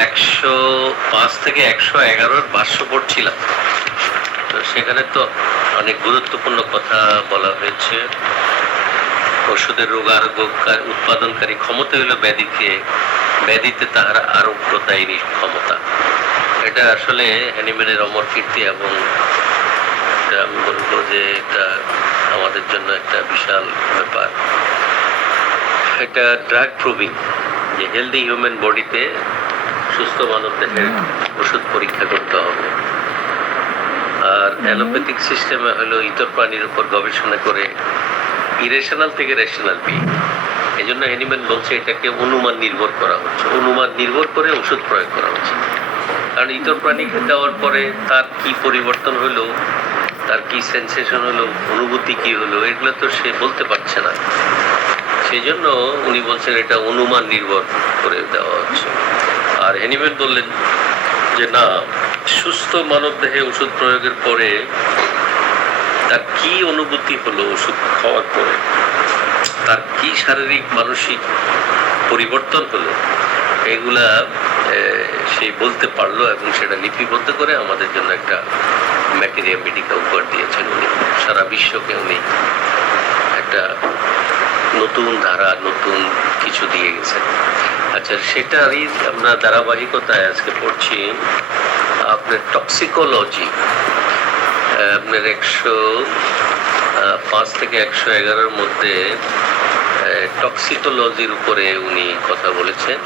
105 থেকে 111 ভাষ্য পড়ছিলাম। তো সেখানে তো অনেক গুরুত্বপূর্ণ কথা বলা হয়েছে। ওষুধের রোগ আরোগ্য উৎপাদনকারী ক্ষমতা হলো ব্যাধিতে তাহার আরোগ্যতায়ী ক্ষমতা। এটা আসলে হ্যানিম্যানের অমর কীর্তি, এবং আমি বলবো যে এটা আমাদের জন্য একটা বিশাল ব্যাপার। এটা ড্রাগ প্রুভিং, যে হেলদি হিউম্যান বডিতে সুস্থ মানব দেহের ওষুধ পরীক্ষা করতে হবে। আর অ্যালোপ্যাথিক সিস্টেমে হলো ইতর প্রাণীর উপর গবেষণা করে ইরেশনাল থেকে রেশনাল পেয়ে, এই জন্য হ্যানিম্যান বলছে এটাকে অনুমান নির্ভর করা হচ্ছে, অনুমান নির্ভর করে ওষুধ প্রয়োগ করা হচ্ছে। কারণ ইতর প্রাণীকে দেওয়ার পরে তার কি পরিবর্তন হলো, তার কি সেন্সেশন হলো, অনুভূতি কি হলো, এগুলো তো সে বলতে পারছে না। সেই জন্য উনি বলছেন এটা অনুমান নির্ভর করে দেওয়া হচ্ছে। আর হ্যানিম্যান বললেন যে না, সুস্থ মানব দেহে ওষুধ প্রয়োগের পরে তার কি অনুভূতি হলো, ওষুধ খাওয়ার পরে তার কি শারীরিক মানসিক পরিবর্তন হলো, এগুলা সে বলতে পারলো, এবং সেটা লিপিবদ্ধ করে আমাদের জন্য একটা ম্যাটেরিয়া মেডিকা উপহার দিয়েছেন উনি। সারা বিশ্বকে উনি একটা নতুন ধারা, নতুন কিছু দিয়ে গেছেন। আচ্ছা, সেটারই আমরা ধারাবাহিকতায় আজকে পড়ছি আপনার টক্সিকোলজি। আপনার 105 থেকে 111 মধ্যে টক্সিকোলজির উপরে উনি কথা বলেছেন।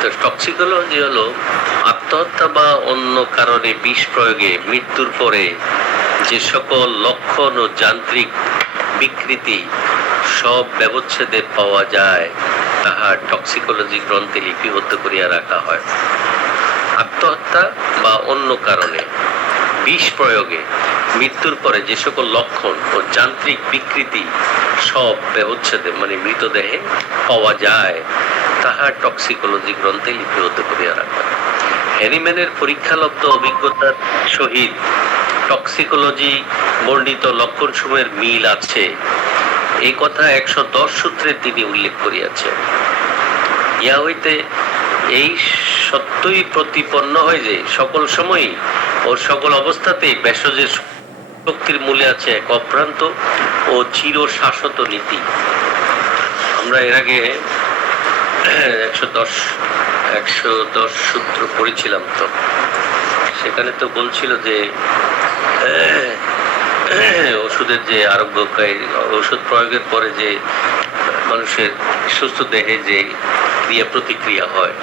তো টক্সিকোলজি হলো আত্মহত্যা বা অন্য কারণে বিষ প্রয়োগে মৃত্যুর পরে যে সকল লক্ষণ ও যান্ত্রিক বিকৃতি সব ব্যবচ্ছেদে পাওয়া যায়, তাহা টক্সিকোলজি গ্রন্থে লিপিবদ্ধ করিয়া রাখা হয়। আত্মহত্যা বা অন্য কারণে বিষ প্রয়োগে মৃত্যুর পরে যে সকল লক্ষণ ও যান্ত্রিক বিকৃতি সব ব্যবচ্ছেদে মানে মৃতদেহে পাওয়া যায়, তাহা টক্সিকোলজি গ্রন্থে লিপিবদ্ধ করিয়া রাখা। হ্যানিম্যানের পরীক্ষালব্ধ অভিজ্ঞতার সহিত টক্সিকোলজি বর্ণিত লক্ষণসমূহের মিল আছে, এই কথা 110 সূত্রে তিনি উল্লেখ করিয়াছেন। ইহা হইতে এই সত্যই প্রতিপন্ন হয় যে সকল সময়ই ও সকল অবস্থাতেই ভেষজের শক্তির মূলে আছে এক অভ্রান্ত ও চির শাশ্বত নীতি। আমরা এর আগে 110 সূত্র পড়েছিলাম, তো সেখানে তো বলছিল যে ওষুধের যে আরোগ্যকারী ওষুধ প্রয়োগের পরে যে মানুষের সুস্থ দেহে যে ক্রিয়া প্রতিক্রিয়া হয়,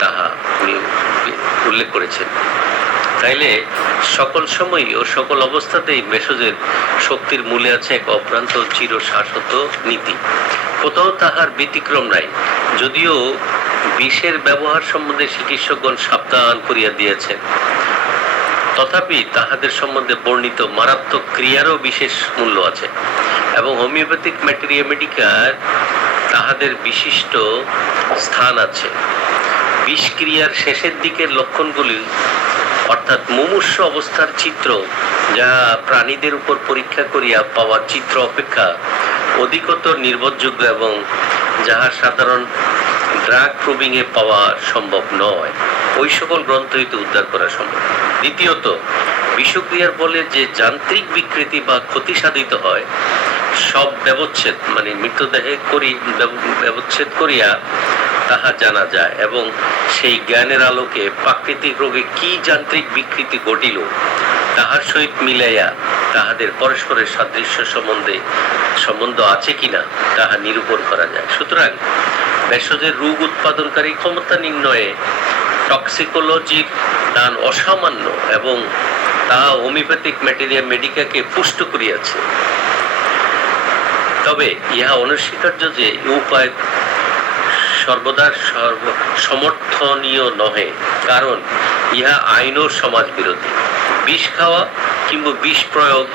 তাহা উনি উল্লেখ করেছেন। তাইলে সকল সময় ও সকল অবস্থাতেই ভেষজের শক্তির মূলে আছে এক অভ্রান্ত চির শাশ্বত নীতি, কোথাও তাহার ব্যতিক্রম নাই। যদিও বিষের ব্যবহার সম্বন্ধে চিকিৎসকগণ সাবধান করিয়া দিয়েছেন, তথাপি তাহাদের সম্বন্ধে বর্ণিত মারাত্মক ক্রিয়ারও বিশেষ মূল্য আছে, এবং হোমিওপ্যাথিক ম্যাটেরিয়া মেডিকার তাহাদের বিশিষ্ট স্থান আছে। বিষ ক্রিয়ার শেষের দিকের লক্ষণগুলি অর্থাৎ মুমূর্ষু অবস্থার চিত্র, যা প্রাণীদের উপর পরীক্ষা করিয়া পাওয়া চিত্র অপেক্ষা অধিকতর নির্ভরযোগ্য, এবং যাহা সাধারণ ড্রাগ প্রুভিং এ পাওয়া সম্ভব নয়, ওই সকল গ্রন্থ হইতে উদ্ধার করা সম্ভব। দ্বিতীয়ত, বিষক্রিয়ার ফলে যে যান্ত্রিক বিকৃতি বা ক্ষতি সাধিত হয়, সব ব্যবচ্ছেদ মানে মৃতদেহে ব্যবচ্ছেদ করিয়া তাহা জানা যায়, এবং সেই জ্ঞানের আলোকে প্রাকৃতিক রোগে কি যান্ত্রিক বিকৃতি ঘটিল তাহার সহিত মিলাইয়া তাহাদের পরস্পরের সাদৃশ্য সম্বন্ধ আছে কিনা তাহা নিরূপণ করা যায়। সুতরাং ভেষজের রোগ উৎপাদনকারী ক্ষমতা নির্ণয়ে টক্সিকোলজির দান অসামান্য, এবং তাহা হোমিওপ্যাথিক ম্যাটেরিয়া মেডিকাকে পুষ্ট করিয়াছে। তবে ইহা অনস্বীকার্য যে উপায় সর্বদা সমর্থনীয় নহে, কারণ ইহা আইন ও সমাজ বিরোধী। বিষ খাওয়া কিংবা বিষ প্রয়োগ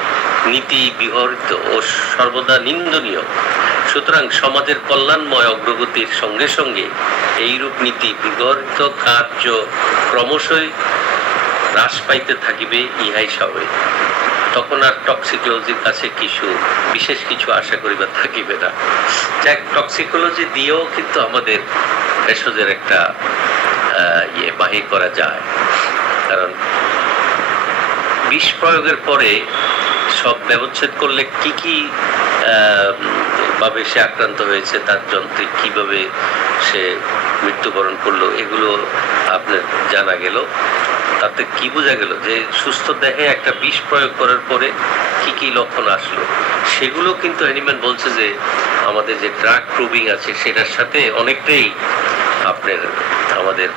নীতি বিহরিত ও সর্বদা নিন্দনীয়। সুতরাং সমাজের কল্যাণময় অগ্রগতির সঙ্গে সঙ্গে এইরূপ নীতি বিহরিত কার্য ক্রমশই হ্রাস পাইতে থাকিবে, ইহাই স্বাভাবিক। তখন আর টক্সিকোলজির কাছে বিশেষ কিছু আশা করিবা থাকিবে না। যাক, টক্সিকোলজি দিয়েও কিন্তু আমাদের ভেষজের একটা বাহির করা যায়। কারণ বিষ প্রয়োগের পরে সব ব্যবচ্ছেদ করলে কি কি ভাবে সে আক্রান্ত হয়েছে, তার যন্ত্রে কিভাবে সে মৃত্যুবরণ করলো, এগুলো আপনার জানা গেল। তাতে কি বোঝা গেল যে সুস্থ দেহে একটা বিষ প্রয়োগ করার পরে কি কি লক্ষণ আসলো, সেগুলো কিন্তু অ্যানিম্যান বলছে যে আমাদের যে ড্রাগ প্রুভিং আছে সেটার সাথে অনেকটাই আপনার আমাদের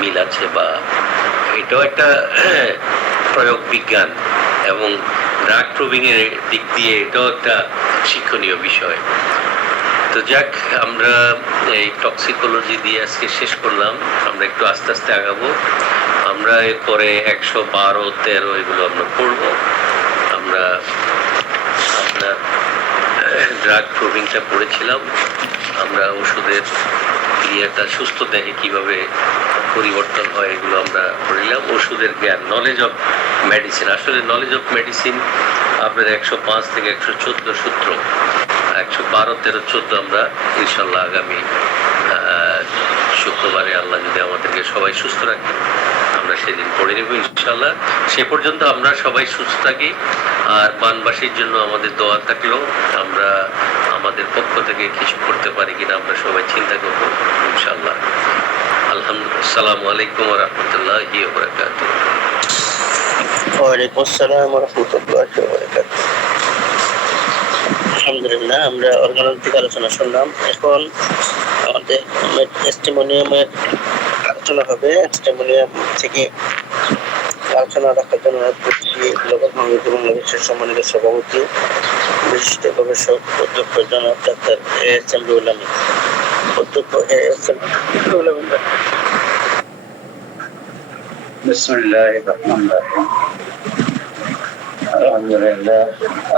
মিল আছে, বা এটাও একটা প্রয়োগ বিজ্ঞান এবং ড্রাগ প্রুভিং এর দিক দিয়ে এটাও একটা শিক্ষণীয় বিষয়। তো যাক, আমরা এই টক্সিকোলজি দিয়ে আজকে শেষ করলাম। আমরা একটু আস্তে আস্তে আগাবো। আমরা এরপরে 112, 13 এগুলো আমরা পড়বো। আমরা আপনার ড্রাগ প্রুভিংটা পড়েছিলাম, আমরা ওষুধের ক্রিয়াটা সুস্থ দেহে কিভাবে পরিবর্তন হয় এগুলো আমরা পড়লাম। ওষুধের জ্ঞান, নলেজ অফ মেডিসিন। আসলে নলেজ অফ মেডিসিন আপনার 105 থেকে 114 সূত্র, 112, 13, 14 আমরা ইনশাল্লাহ আগামী শুক্রবারে আল্লাহ যদি আমাদেরকে সবাই সুস্থ রাখেন আমরা সেদিন পড়ে নেব ইনশাল্লাহ। সে পর্যন্ত আমরা সবাই সুস্থ থাকি। আর বানবাসীর জন্য আমাদের দোয়া থাকলো, আমরা আমাদের পক্ষ থেকে কিছু করতে পারি কিনা আমরা সবাই চিন্তা করবো ইনশাল্লাহ। আলহামদুলিল্লাহ। আসসালামু আলাইকুম ওয়া রাহমাতুল্লাহি ওয়া বারাকাতুহু। ওয়ালাইকুম আসসালাম ওয়া রাহমাতুল্লাহি ওয়া বারাকাতুহু। আলহামদুলিল্লাহ, আমরা অর্গানন থেকে আলোচনা শুনলাম। এখন আমাদের টেস্টিমোনিয়ামের আলোচনা হবে। টেস্টিমোনিয়াম থেকে আলোচনা রাখার জন্য গ্লোবাল কমিউনিটি বাংলাদেশের সম্মানিত সভাপতি, বিশিষ্ট গবেষক অধ্যক্ষ জনাব ডাক্তার এ.এস.এম রুহুল আমিন। অধ্যক্ষ এ.এস.এম রুহুল আমিন। বিসমিল্লাহির রহমানির রহিম।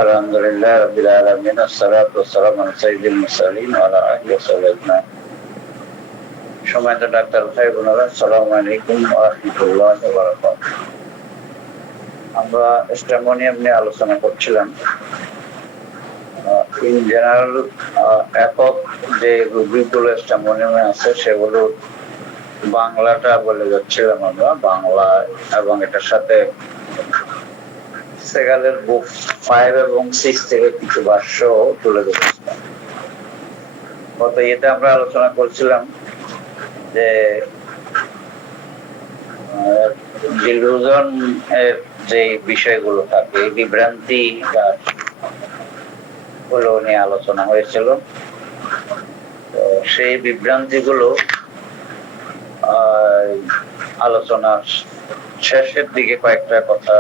আলহামদুলিল্লাহ রাব্বিল আলামিন, আসসালাতু ওয়াসসালামু আলা সাইয়্যিদিল মুরসালিন ওয়া আলা আলিহি ওয়া সাহবিহি আজমাইন। সম্মানিত ডাক্তার ভাই বোনেরা, আসসালামু আলাইকুম ওয়া রাহমাতুল্লাহি ওয়া বারাকাতুহু। আমরা স্ট্যামোনিয়াম নিয়ে আলোচনা করছিলাম। ইন জেনারেল একক যে রুব্রিকগুলো স্ট্যামোনিয়ামে আছে সেগুলো বাংলাটা বলে যাচ্ছিলাম আমরা, বাংলা এবং এটার সাথে সেগালের বুক 5 এবং 6 থেকে কিছু ভাষ্য তুলে ধরেছিলাম। গত ইয়েতে আমরা আলোচনা করছিলাম যে ডিলুশন এর যে বিষয়গুলো থাকে, বিভ্রান্তি গুলো নিয়ে আলোচনা হয়েছিল। তো সেই বিভ্রান্তিগুলো আলোচনার শেষের দিকে কয়েকটা কথা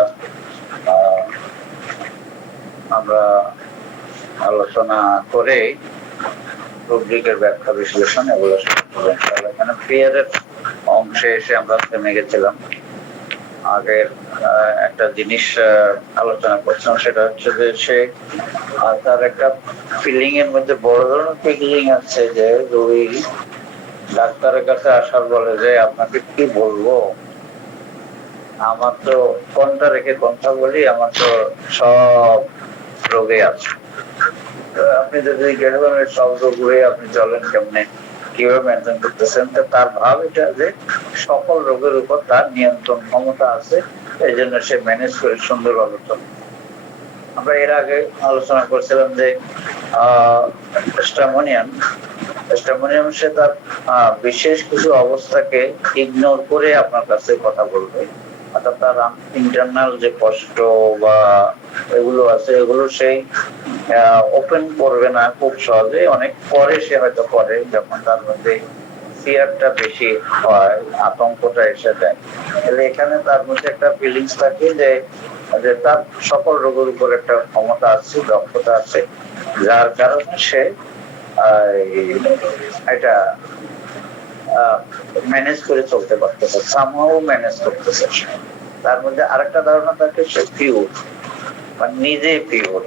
আমরা আলোচনা করে রুব্রিকের ব্যাখ্যা বিশ্লেষণ এগুলো এখানে ক্লিয়ারের অংশে এসে আমরা থেমে গেছিলাম। আগের একটা জিনিস আলোচনা করছিলাম, সেটা হচ্ছে যে সে তার একটা ফিলিং এর মধ্যে বড় ধরনের ফিলিং আছে যে রোগী ডাক্তারের কাছে আসার বলে যে আপনাকে কি বলবো, আমার তো কোনটা রেখে কোনটা বলি, আমার তো সব রোগে আছে। আপনি যদি গেলে সব রোগ হয়ে আপনি চলেন কেমনে, কিভাবে মেনটেন করতেছেন, তার ভাব এটা যে সকল রোগের উপর তার নিয়ন্ত্রণ ক্ষমতা আছে, এই জন্য সে ম্যানেজ করে সুন্দরভাবে চলে। আমরা এর আগে আলোচনা করছিলাম যে স্ট্যামোনিয়াম সে তার বিশেষ কিছু অবস্থাকে ইগনোর করে আপনার কাছে কথা বলবে, অর্থাৎ তার ইন্টারনাল যে কষ্ট বা এগুলো আছে এগুলো সেই ওপেন করবে না খুব সহজে, অনেক পরে সে হয়তো করে, যখন তার মধ্যে ফিয়ারটা বেশি হয়, আতঙ্কটা এসে যায়। তাহলে এখানে তার মধ্যে একটা ফিলিংস থাকে যে তার সকল রোগের উপর একটা ক্ষমতা আছে, দক্ষতা আছে, যার কারণে সে এটা ম্যানেজ করে চলতে পারতেছে, সামহাও ম্যানেজ করতেছে। তার মধ্যে আরেকটা ধারণা থাকে সে পিওর, মানে নিজে পিওর।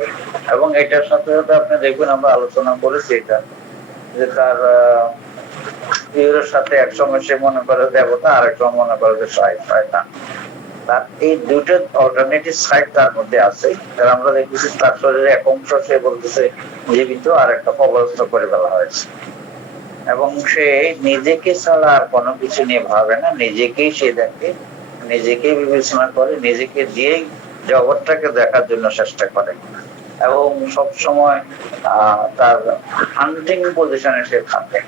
এবং এটার সাথে সাথে আপনি দেখবেন, আমরা আলোচনা করেছি এটা, যে তার পিওরের সাথে একসঙ্গে সে মনে করে দেবতা, আরেক সময় মনে করে যে শয়তান। তার এই দুটো অল্টারনেটিভ সাইড তার মধ্যে আছে। তার আমরা দেখতেছি তার শরীরে এক অংশ সে বলতেছে জীবিত, আর একটা কবরস্থ করে ফেলা হয়েছে। এবং সে নিজেকে ছাড়া আর কোনো কিছু নিয়ে ভাবে না, নিজেকেই সে দেখে, নিজেকেই বিবেচনা করে, নিজেকে দিয়েই জগৎটাকে দেখার জন্য চেষ্টা করে এবং সব সময় তার হান্টিং পজিশনে সে থাকে।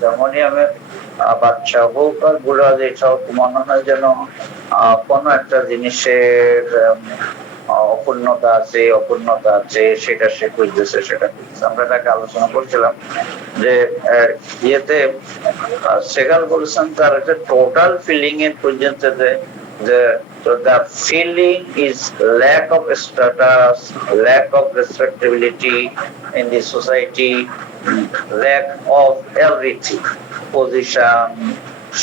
যেমনই আমি বাচ্চা হোক আর বুড়া, যেসব মনে হয় যেন কোনো একটা জিনিসের অপূর্ণতা আছে, সেটা সে খুঁজতেছে, সেটা খুঁজতেছে। আমরা এটাকে আলোচনা করছিলাম যে ইয়েতে সেগাল বলেছেন তার একটা টোটাল ফিলিং এর পর্যন্ত যে so the feeling is lack of status, lack of respectability in the society, lack of everything, position,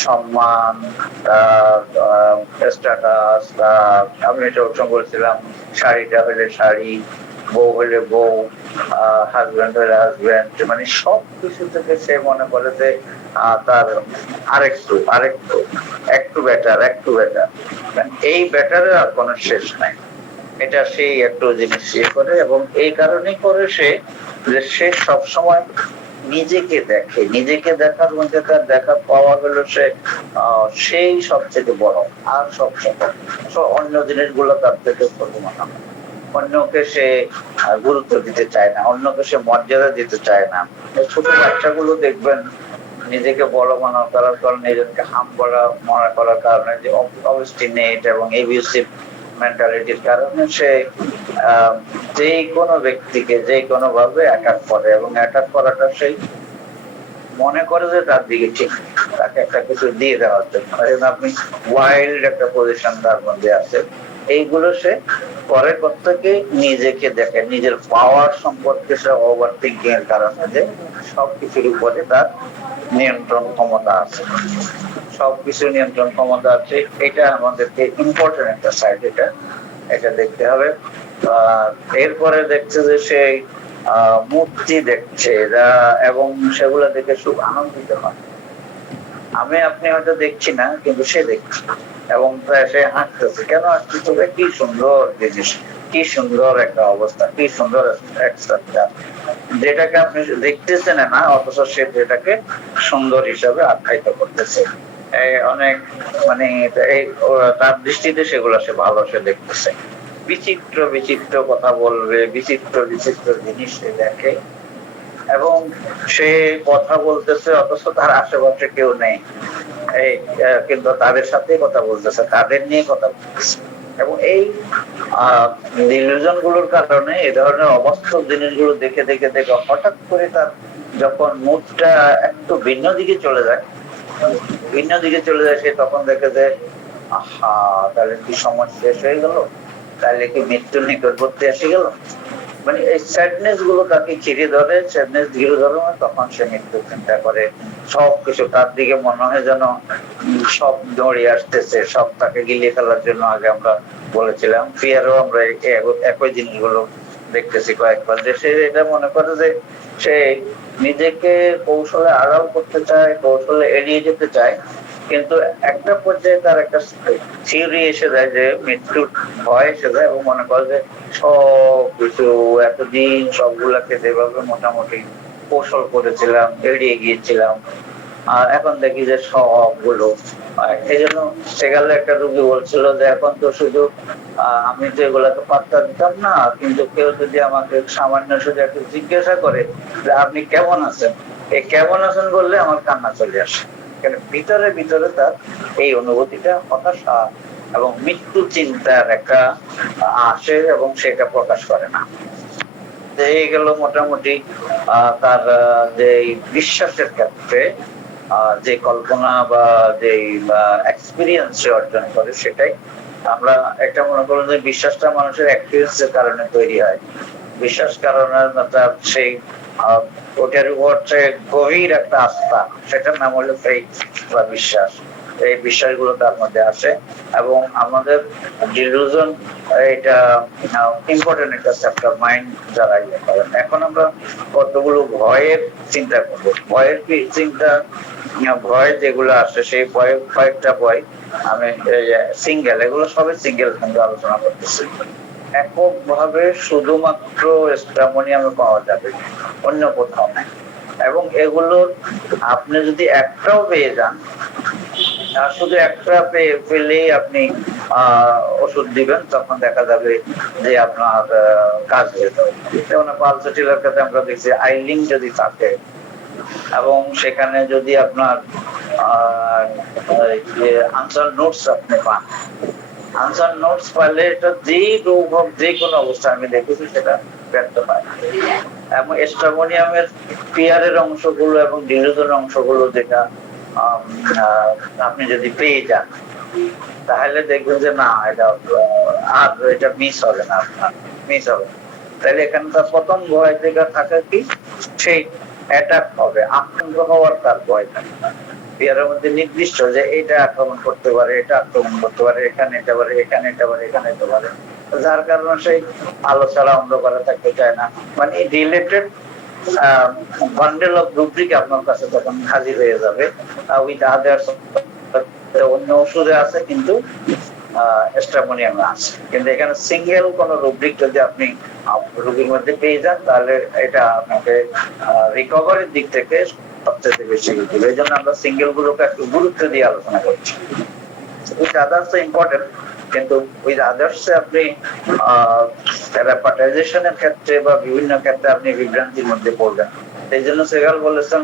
সম্মান, স্ট্যাটাস, আমি এটা বলছিলাম শাড়িটা হলে শাড়ি, বউ হলে বউ, হাজবেন্ড হলে হাজবেন্ড, মানে সব কিছু থেকে সে মনে করে যে তার একটু বেটার, এই বেটারের আর কোনো শেষ নাই। এটা সেই একটু জিনিস ইয়ে করে এবং এই কারণেই করে সে যে সে সবসময় নিজেকে দেখে, নিজেকে দেখার মধ্যে তার দেখা পাওয়া হলো সেই সবচেয়ে বড়, আর সব অন্য জিনিসগুলো তার থেকে ছোট মনে হয়। অন্যকে সে গুরুত্ব দিতে চায় না, অন্যকে সে মর্যাদা দিতে চায় না। ছোট বাচ্চাগুলো দেখবেন নিজেকে বড় মনে করার কারণে, নিজেকে মনে করার কারণে, যে অবস্টিনেট এবং এবিউসিভ মেন্টালিটির কারণে সে যে কোনো ব্যক্তিকে যে কোনো ভাবে অ্যাটাক করে এবং অ্যাটাক করাটা সেই মনে করে যে তার দিকে ঠিক, তাকে একটা কিছু দিয়ে দেওয়ার জন্য। আপনি ওয়াইল্ড একটা পজিশন তার মধ্যে আছে, এইগুলো সে পরে প্রত্যেকে নিজেকে দেখে, নিজের পাওয়ার সম্পর্কে সে ওভার থিঙ্কিং এর কারণে যে সবকিছুর উপরে তার নিয়ন্ত্রণ ক্ষমতা আছে, সবকিছু নিয়ন্ত্রণ ক্ষমতা আছে। এটা আমাদেরকে ইম্পর্টেন্ট একটা সাইড, এটা দেখতে হবে। এরপরে দেখছে যে সেই মূর্তি দেখছে এবং সেগুলো দেখে খুব আনন্দিত হয়। আপনি হয়তো দেখছি না, কিন্তু সে দেখছে এবং সে হাঁটতেছে। কেন হাঁটতেছে? কি সুন্দর জিনিস, কি সুন্দর একটা অবস্থা, কি সুন্দর যেটাকে আপনি দেখতেছেন না, অথচ সে যেটাকে সুন্দর হিসাবে আখ্যায়িত করতেছে। অনেক মানে তার দৃষ্টিতে সেগুলো সে ভালো সে দেখতেছে। বিচিত্র বিচিত্র কথা বলবে, বিচিত্র বিচিত্র জিনিস সে দেখে এবং সে কথা বলতেছে অথচ তার আশেপাশে কেউ নেই, কিন্তু তাদের সাথে কথা বলতেছে, তাদের নিয়ে কথা বলতেছে। এবং এই ডিলিউশন গুলোর কারণে এই ধরনের অবাস্তব জিনিসগুলো দেখে দেখে দেখে হঠাৎ করে তার যখন মুডটা একটু ভিন্ন দিকে চলে যায়, সে তখন দেখে যে আহা, তাহলে কি সময় শেষ হয়ে গেল, তাহলে কি মৃত্যুর নিকটবর্তী এসে গেল। মানে এই স্যাডনেস গুলো তাকে ঘিরে ধরে, তখন সে মৃত্যু চিন্তা করে। সবকিছু তার দিকে মনে হয় যেন সব দৌড়িয়ে আসতেছে, সব তাকে গিলিয়ে ফেলার জন্য। আগে আমরা বলেছিলাম ফিয়ারও আমরা একই জিনিসগুলো দেখতেছি কয়েকবার, যে সে এটা মনে করে যে সে নিজেকে কৌশলে আড়াল করতে চায়, কৌশলে এড়িয়ে যেতে চায়, কিন্তু একটা পর্যায়ে তার একটা থিওরি এসে যায় যে মৃত্যুর ভয় এসে যায় এবং মনে করে যে সব কিছু এতদিন সবগুলাকে যেভাবে মোটামুটি কৌশল করেছিলাম, এড়িয়ে গিয়েছিলাম, আর এখন দেখি যে সবগুলো। এই জন্য সেখানে একটা রোগী বলছিল যে এখন তো শুধু আমি তো এগুলাকে পাত্তা দিতাম না, কিন্তু কেউ যদি আমাকে সামান্য শুধু একটু জিজ্ঞাসা করে যে আপনি কেমন আছেন, এই কেমন আছেন বললে আমার কান্না চলে আসে। ভিতরে ভিতরে তার এই অনুভূতিটা হতাশা এবং মৃত্যু চিন্তার একটা আসে এবং সেটা প্রকাশ করে না। এই গেল মোটামুটি তার যে বিশ্বাসের ক্ষেত্রে যে কল্পনা বা যে এক্সপিরিয়েন্স সে অর্জন করে, সেটাই আমরা একটা মনে করুন যে বিশ্বাসটা মানুষের এক্সপিরিয়েন্সের কারণে তৈরি হয়। বিশ্বাস কারণে তার সেই ওটার উপর গভীর একটা আস্থা, সেটার নাম হলো ফেইথ বা বিশ্বাস। এই বিশ্বাসগুলো তার মধ্যে আসে এবং আমাদের ডিলুশন, এটা ইম্পর্টেন্ট একটা চ্যাপ্টার মাইন্ড যারা ইয়ে করেন। এখন আমরা কতগুলো ভয়ের চিন্তা করবো। ভয়ের চিন্তা, ভয় যেগুলো আসে, সেই কয়েকটা ভয় আমি সিঙ্গেল, এগুলো সবই সিঙ্গেল সঙ্গে আলোচনা করতেছি। এককভাবে শুধুমাত্র অ্যামোনিয়ামে পাওয়া যাবে, অন্য কোথাও নাই। এবং এগুলোর আপনি যদি একটাও পেয়ে যান, আর শুধু একটা পেলেই আপনি ওষুধ দিবেন, তখন দেখা যাবে যে আপনার কাজ হয়ে যাবে। যেমন পালসেটিলার ক্ষেত্রে আমরা দেখছি আইলিং যদি থাকে এবং সেখানে যদি আপনার আনসার নোটস আপনি পান, আনসার নোটস পাইলে এটা যেই রোগ হোক যে কোনো অবস্থা আমি দেখেছি সেটা ব্যর্থ পায়। এবং এস্ট্রামোনিয়ামের পিয়ারের অংশগুলো এবং ডিলুজনের অংশগুলো যেটা আপনি যদি পেয়ে যান, তাহলে দেখবেন যে না এটা আর এটা মিস হবে না, আপনার মিস হবে। তাহলে এখানে তার প্রথম ভয় যেটা থাকে কি, সেই অ্যাটাক হবে, আক্রান্ত হওয়ার তার ভয় থাকে। পিয়ারের মধ্যে নির্দিষ্ট যে এটা আক্রমণ করতে পারে, এটা আক্রমণ করতে পারে, এখানে এটা পারে, এখানে এটা পারে, এখানে এটা পারে, যার কারণে সেই আলো ছাড়া অন্ধকারে থাকতে চায় না। মানে রিলেটেড বান্ডেল অফ রুব্রিক আপনার কাছে তখন হাজির হয়ে যাবে। উইথ আদার্স অন্য ওষুধে আছে কিন্তু এস্ট্রামোনিয়ামে আছে, কিন্তু এখানে সিঙ্গেল কোন রুব্রিক যদি আপনি রোগীর মধ্যে পেয়ে যান, তাহলে এটা আপনাকে রিকভারির দিক থেকে সবচেয়ে বেশি দিবে। এই জন্য আমরা সিঙ্গেল গুলোকে একটু গুরুত্ব দিয়ে আলোচনা করছি। উইথ আদার্স ইম্পর্টেন্ট, কিন্তু উইথ আদার্স আপনি রেপাটাইজেশনের ক্ষেত্রে বা বিভিন্ন ক্ষেত্রে আপনি বিভ্রান্তির মধ্যে পড়বেন। এই জন্য সেগাল বলেছেন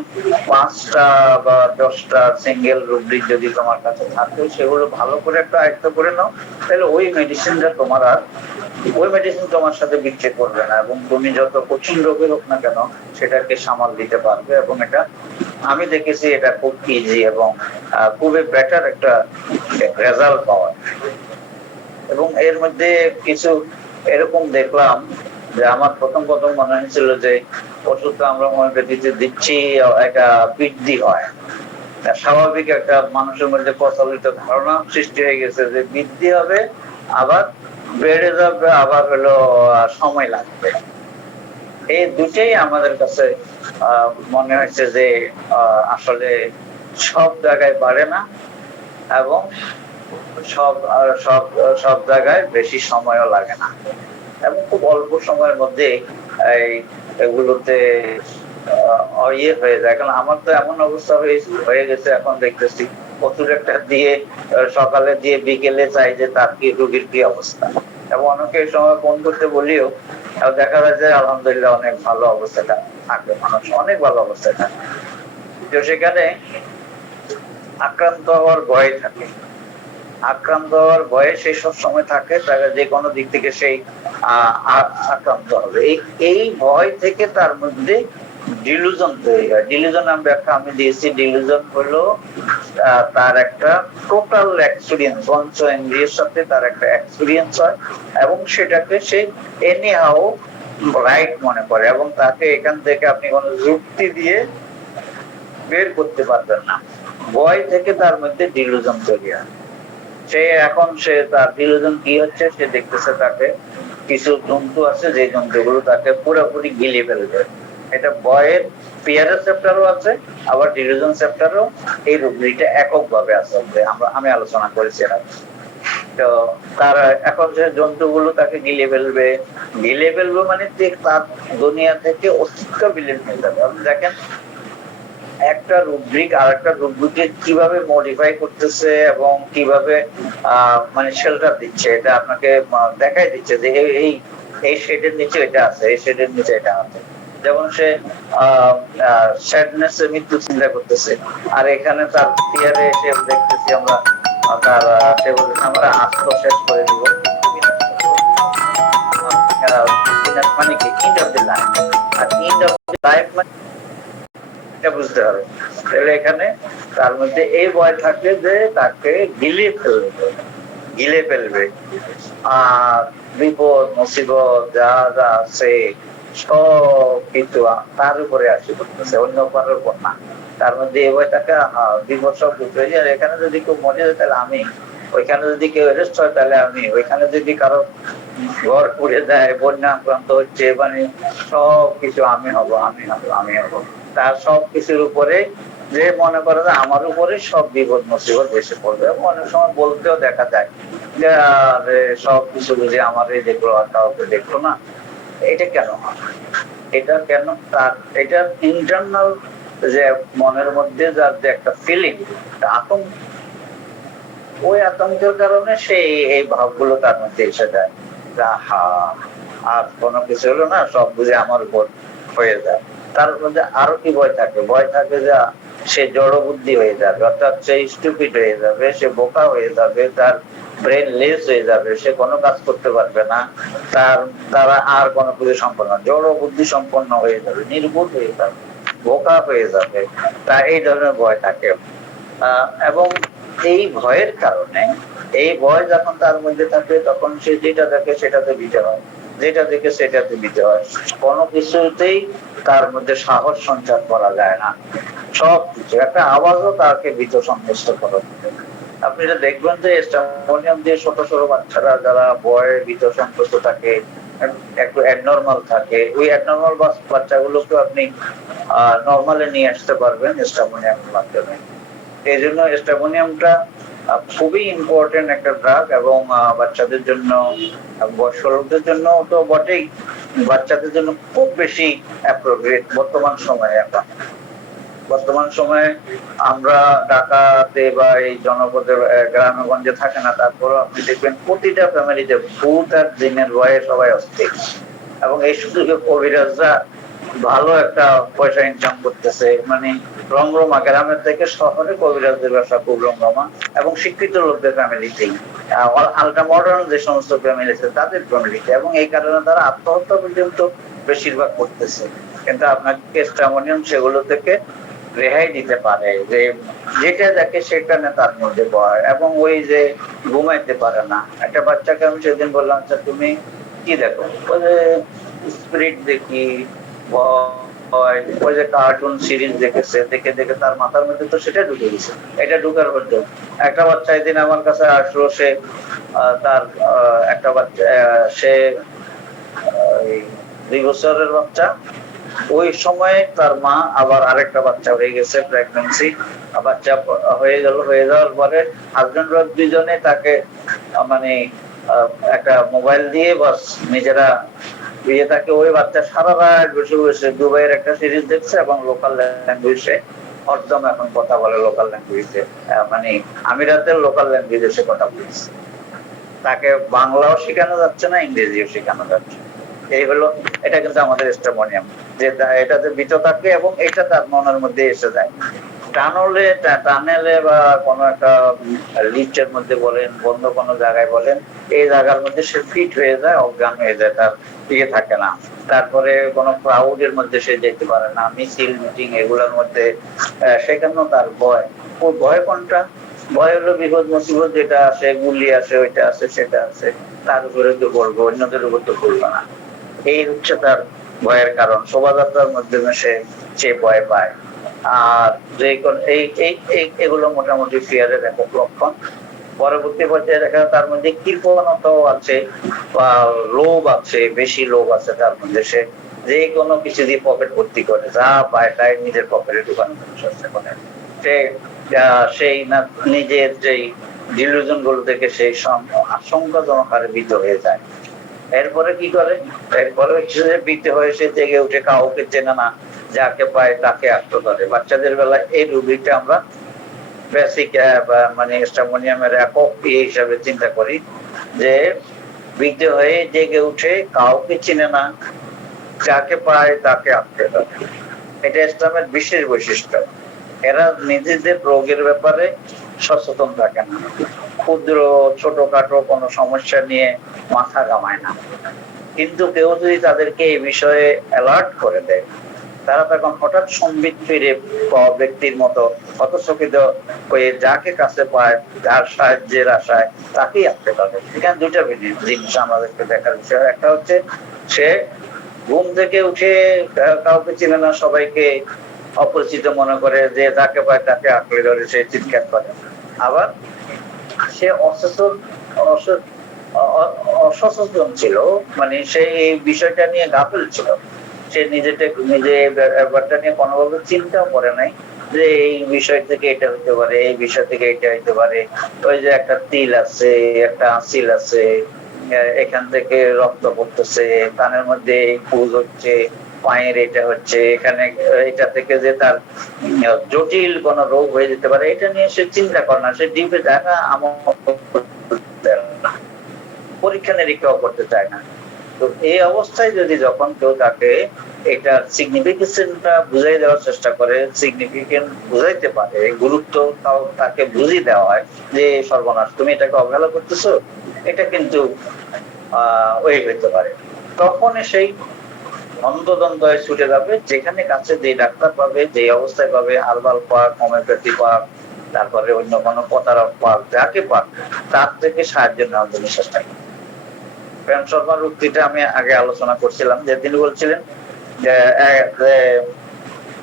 5টা বা 10টা সিঙ্গেল রুব্রিক যদি তোমার কাছে থাকে, সেগুলো ভালো করে একটু আয়ত্ত করে নাও, তাহলে ওই মেডিসিনটা তোমার আর ওই মেডিসিন তোমার সাথে বিক্রি করবে না, এবং তুমি যত কঠিন রোগের হোক না কেন সেটাকে সামাল দিতে পারবে। এবং এটা আমি দেখেছি এটা খুব ইজি এবং খুবই বেটার একটা রেজাল্ট পাওয়া। এবং এর মধ্যে কিছু এরকম দেখলাম যে আমার প্রথম মনে হয়েছিল যে ওষুধটা আমরা হোমিওপ্যাথিতে দিচ্ছি একটা বৃদ্ধি হয়, স্বাভাবিক একটা মানুষের মধ্যে প্রচলিত ধারণা সৃষ্টি হয়ে গেছে যে বৃদ্ধি হবে, আবার বেড়ে যাবে, আবার হলো সময় লাগবে। এই দুটোই আমাদের কাছে মনে হয়েছে যে আসলে সব জায়গায় বাড়ে না, এবং সব সব সব জায়গায় বেশি সময়ও লাগে না, এবং খুব অল্প সময়ের মধ্যে এগুলোতে ইয়ে হয়ে যায়। কারণ আমার তো এমন অবস্থা হয়ে গেছে, এখন দেখতেছি ওষুধ একটা দিয়ে সকালে দিয়ে বিকেলে চাই যে তার কি রোগীর কি অবস্থা, এবং অনেকে এই সময় ফোন করতে বলিও দেখা যায় যে আলহামদুলিল্লাহ অনেক ভালো অবস্থাটা থাকে, মানুষ অনেক ভালো অবস্থায় থাকে। তো সেখানে আক্রান্ত হওয়ার ভয় থাকে, আক্রান্ত হওয়ার ভয়ে সে সব সময় থাকে, তারা যে কোনো দিক থেকে সেই আক্রান্ত হবে। এই ভয় থেকে তার মধ্যে ডিলুশন তৈরি হয়। ডিলুশন আমি দিয়েছি, ডিলুশন হলো তার একটা টোটাল এক্সপিরিয়েন্স, পঞ্চ ইন্দ্রিয়ের সাথে তার একটা এক্সপিরিয়েন্স হয়, এবং সেটাকে সে এনি হাউ রাইট মনে করে, এবং তাকে এখান থেকে আপনি কোনো যুক্তি দিয়ে বের করতে পারবেন না। ভয় থেকে তার মধ্যে ডিলুশন তৈরি হয়। সে তার ডিলুশন কি হচ্ছে, সে দেখতেছে তাকে কিছু জন্তু আছে যে জন্তুগুলো তাকে পুরোপুরি গিলিয়ে ফেলবে। এটা ভয়ের ফিয়ারের চ্যাপ্টারও আছে, আবার ডিলুশন চ্যাপ্টারও এই রুব্রিকটা এককভাবে আছে, আমি আলোচনা করেছি। তো তার এখন যে জন্তুগুলো তাকে গিলে ফেলবে মানে তার দুনিয়া থেকে অস্তিত্ব বিলীন হয়ে যাবে। আপনি দেখেন একটা রুব্রিক আর একটা রুব্রিকে কিভাবে মডিফাই করতেছে এবং কিভাবে মানে শেল্টার দিচ্ছে, এটা আপনাকে দেখাই দিচ্ছে যে এই শেডের নিচে এটা আছে, এই শেডের নিচে এটা আছে। যেমন সে স্যাডনেস মৃত্যু চিন্তা করতেছে, আর এখানে তার ফিয়ারে এসে দেখতেছি আমরা তার সে বলছে আমরা আত্ম শেষ করে দিব, মানে কি এন্ড অফ দ্য লাইফ। আর এন্ড অফ দ্য লাইফ মানে বুঝতে হবে। তাহলে এখানে তার মধ্যে এই ভয় থাকে যে তাকে গিলে ফেলবে, আর বিপদ মুসিবত যা যা আছে সব কিছু তার উপরে আসে করতেছে, অন্য কারোর উপর না। তার মধ্যে এই ভয় থাকে বিপদ সব কিছু। আর এখানে যদি কেউ মরে যায় তাহলে আমি, ওইখানে যদি কেউ অ্যারেস্ট হয় তাহলে আমি, ওইখানে যদি কারো ঘর পুড়ে যায়, বন্যা আক্রান্ত হচ্ছে, মানে সব কিছু আমি হব। তার সব কিছুর উপরে যে মনে করে যে আমার উপরে সব বিপদ মুসিবত এসে পড়বে, এবং অনেক সময় বলতেও দেখা যায় যে সব কিছু বুঝে আমার দেখলো আর কাউকে দেখলো না। এটা কেন হয়? এটা কেন তার এটা ইন্টারনাল যে মনের মধ্যে যার যে একটা ফিলিং, আতঙ্ক, ওই আতঙ্কের কারণে সে এই ভাবগুলো তার মধ্যে এসে যায়। হা, আর কোনো কিছু হলো না, সব বুঝে আমার উপর হয়ে যায়। তার মধ্যে আরো কি ভয় থাকে? ভয় থাকে যে সে জড় বুদ্ধি হয়ে যাবে, অর্থাৎ সে স্টুপিড হয়ে যাবে, সে বোকা হয়ে যাবে, তার ব্রেন লেস হয়ে যাবে, সে কোনো কাজ করতে পারবে না, তার দ্বারা আর কোনো কিছু সম্পন্ন, জড় বুদ্ধি সম্পন্ন হয়ে যাবে, নির্বোধ হয়ে যাবে, বোকা হয়ে যাবে। তা এই ধরনের ভয় থাকে। এবং এই ভয়ের কারণে, এই ভয় যখন তার মধ্যে থাকে, তখন সে যেটা দেখে সেটাতে দিতে হয়, যেটা দেখে সেটাতে দিতে হয়, কোনো কিছুতেই তার মধ্যে সাহস সঞ্চার করা যায় না। সব কিছু একটা আওয়াজও তাকে ভীত সন্তুষ্ট করে। আপনি এটা দেখবেন যে স্টামোনিয়াম দিয়ে ছোট ছোট বাচ্চারা যারা ভয়ে ভীত সন্তুষ্ট থাকে, একটু অ্যাবনর্মাল থাকে, ওই অ্যাবনর্মাল বাচ্চাগুলোকে আপনি নর্মালে নিয়ে আসতে পারবেন স্টামোনিয়ামের মাধ্যমে। এই জন্য স্টামোনিয়ামটা খুবই ইম্পর্টেন্ট একটা ড্রাগ, এবং বাচ্চাদের জন্য, বয়স্ক লোকদের জন্য তো বটেই, বাচ্চাদের জন্য খুব বেশি অ্যাপ্রোপ্রিয়েট বর্তমান সময়ে। বর্তমান সময়ে আমরা ঢাকাতে বা এই জনপদে গ্রামে গঞ্জে থাকে না, তারপরেও আপনি দেখবেন প্রতিটা ফ্যামিলিতে ভূত আর জিনের ভয়ে সবাই অস্থির, এবং এই সুযোগে কবিরাজরা ভালো একটা পয়সা ইনকাম করতেছে। মানে রমরমা, গ্রামের থেকে শহরে কবিরাজদের ব্যবসা খুব রমরমা, এবং শিক্ষিত লোকদের ফ্যামিলিতেই, আলট্রা মডার্ন যে সমস্ত ফ্যামিলি আছে তাদের ফ্যামিলিতে, এবং এই কারণে তারা আত্মহত্যা পর্যন্ত বেশিরভাগ করতেছে। কিন্তু আপনাকে স্টামোনিয়াম সেগুলো থেকে রেহাই দিতে পারে, যে যেটা দেখে সেটা না তার মধ্যে ভয়, এবং ওই যে ঘুমাইতে পারে না। একটা বাচ্চাকে আমি সেদিন বললাম, আচ্ছা তুমি কি দেখো? স্পিরিট দেখি, ওই যে কার্টুন সিরিজ দেখেছে, দেখে দেখে তার মাথার মধ্যে তো সেটা ঢুকে গেছে। এটা ঢুকার মধ্যে একটা বাচ্চা একদিন আমার কাছে আসলো, সে তার একটা বাচ্চা, সে 2 বছরের বাচ্চা, ওই সময় তার মা আবার আরেকটা বাচ্চা হয়ে গেছে, প্রেগন্যান্সি বাচ্চা হয়ে যাওয়ার পরে হাজবেন্ড ওয়াইফ দুজনে তাকে মানে একটা মোবাইল দিয়ে বাস নিজেরা বিয়ে, তাকে ওই বাচ্চা সারা রাত বসে বসে দুবাইয়ের একটা সিরিজ দেখছে, এবং লোকাল ল্যাঙ্গুয়েজে একদম এখন কথা বলে, লোকাল ল্যাঙ্গুয়েজে, মানে আমিরাতের লোকাল ল্যাঙ্গুয়েজে সে কথা বলছে। তাকে বাংলাও শেখানো যাচ্ছে না, ইংরেজিও শেখানো যাচ্ছে। এই হলো, এটা কিন্তু আমাদের স্টামোনিয়াম, যে এটাতে ভীত থাকে, এবং এটা তার মনের মধ্যে এসে যায়। টানেলে বা কোনো একটা লিফটের মধ্যে বলেন, বন্ধ কোনো জায়গায় বলেন, এই জায়গার মধ্যে সে ফিট হয়ে যায়, অজ্ঞান হয়ে যায়, তার ইয়ে থাকে না। তারপরে কোনো ক্রাউডের মধ্যে সে যেতে পারে না, মিছিল মিটিং এগুলোর মধ্যে, সেখানেও তার ভয়। ওই ভয় কোনটা? ভয় হলো বিপদ মুসিবত, যেটা আসে, গুলি আসে, ওইটা আছে, সেটা আছে, তার উপরে তো বলবো, অন্যদের উপর তো বলবো না। এই হচ্ছে তার ভয়ের কারণ। শোভাযাত্রার মাধ্যমে সে ভয় পায়। আর যে এগুলো মোটামুটি ফিয়ারের একক লক্ষণ। পরবর্তী পর্যায়ে দেখা যায় তার মধ্যে কৃপণতাও আছে, বা লোভ আছে, বেশি লোভ আছে তার মধ্যে। সে যে কোনো কিছু দিয়ে পকেট ভর্তি করে, যা পায় তাই নিজের পকেটে ঢুকানোর চেষ্টা করে। সেই না নিজের যেই ডিলুশন গুলো থেকে সেই আশঙ্কাজনক হারে ভীত হয়ে যায়। এরপরে কি করে? এরপরে ভীত হয়ে সে জেগে উঠে, কাউকে চেনে না, যাকে পায় তাকে আক্রমণ করে। বাচ্চাদের বেলায় এই রুগীটা আমরা বেসিক মানে স্টামোনিয়ামের একক হিসাবে চিন্তা করি, যে ভীত হয়ে জেগে উঠে, কাউকে চিনে না, যাকে পায় তাকে আক্রমণ করে। এটা ইসলামের বিশেষ বৈশিষ্ট্য। এরা নিজেদের রোগের ব্যাপারে সচেতন থাকে না, ক্ষুদ্র ছোটখাটো কোনো সমস্যা নিয়ে মাথা ঘামায় না। কিন্তু কেউ যদি তাদেরকে এই বিষয়ে অ্যালার্ট করে দেয়, তারা তখন হঠাৎ সম্বিত ফিরে ব্যক্তির মতো হতচকিত হয়ে যাকে কাছে পায়, যার সাহায্যের আশায় তাকেই আঁকতে পারে। এখানে দুইটা জিনিস আমাদেরকে দেখার বিষয়। একটা হচ্ছে সে ঘুম থেকে উঠে কাউকে চিনে না, সবাইকে অপরিচিত মনে করে, যে যাকে পায় তাকে আঁকড়ে ধরে সে চিৎকার করে। আবার সে অসচেতন ছিল, মানে সে এই বিষয়টা নিয়ে গাফিল ছিল, সে নিজে ব্যাপারটা নিয়ে কোনোভাবে চিন্তাও করে নাই, যে এই বিষয় থেকে এটা হতে পারে, এই বিষয় থেকে এটা হতে পারে। ওই যে একটা তিল আছে, একটা আঁচিল আছে, এখান থেকে রক্ত পড়তেছে, কানের মধ্যে পুজ হচ্ছে, পায়ের এটা হচ্ছে, এখানে এটা থেকে যে তার জটিল কোন রোগ হয়ে যেতে পারে, এটা নিয়ে সে চিন্তা করে না। সে ডিপে যায় না, আমার পরীক্ষা নিরীক্ষাও করতে চায় না। তো এই অবস্থায় যদি যখন কেউ তাকে এটার সিগনিফিকেশনটা বুঝাই দেওয়ার চেষ্টা করে, সিগনিফিকেন্ট বুঝাইতে পারে, গুরুত্ব তাও তাকে বুঝিয়ে দেওয়া হয় যে সর্বনাশ তুমি এটাকে অবহেলা করতেছো, এটা কিন্তু ওই হইতে পারে, তখন সেই অন্তদ্বন্দ্বে ছুটে যাবে, যেখানে কাছে যে ডাক্তার পাবে, যে অবস্থায় পাবে, হার্বাল পাক, হোমিওপ্যাথি পাক, তারপরে অন্য কোনো প্রতারক পাক, যাকে পাক তার থেকে সাহায্য নেওয়ার জন্য চেষ্টা করবে। প্রেম শর্মার উক্তিটা আমি আগে আলোচনা করছিলাম, যে তিনি বলছিলেন যে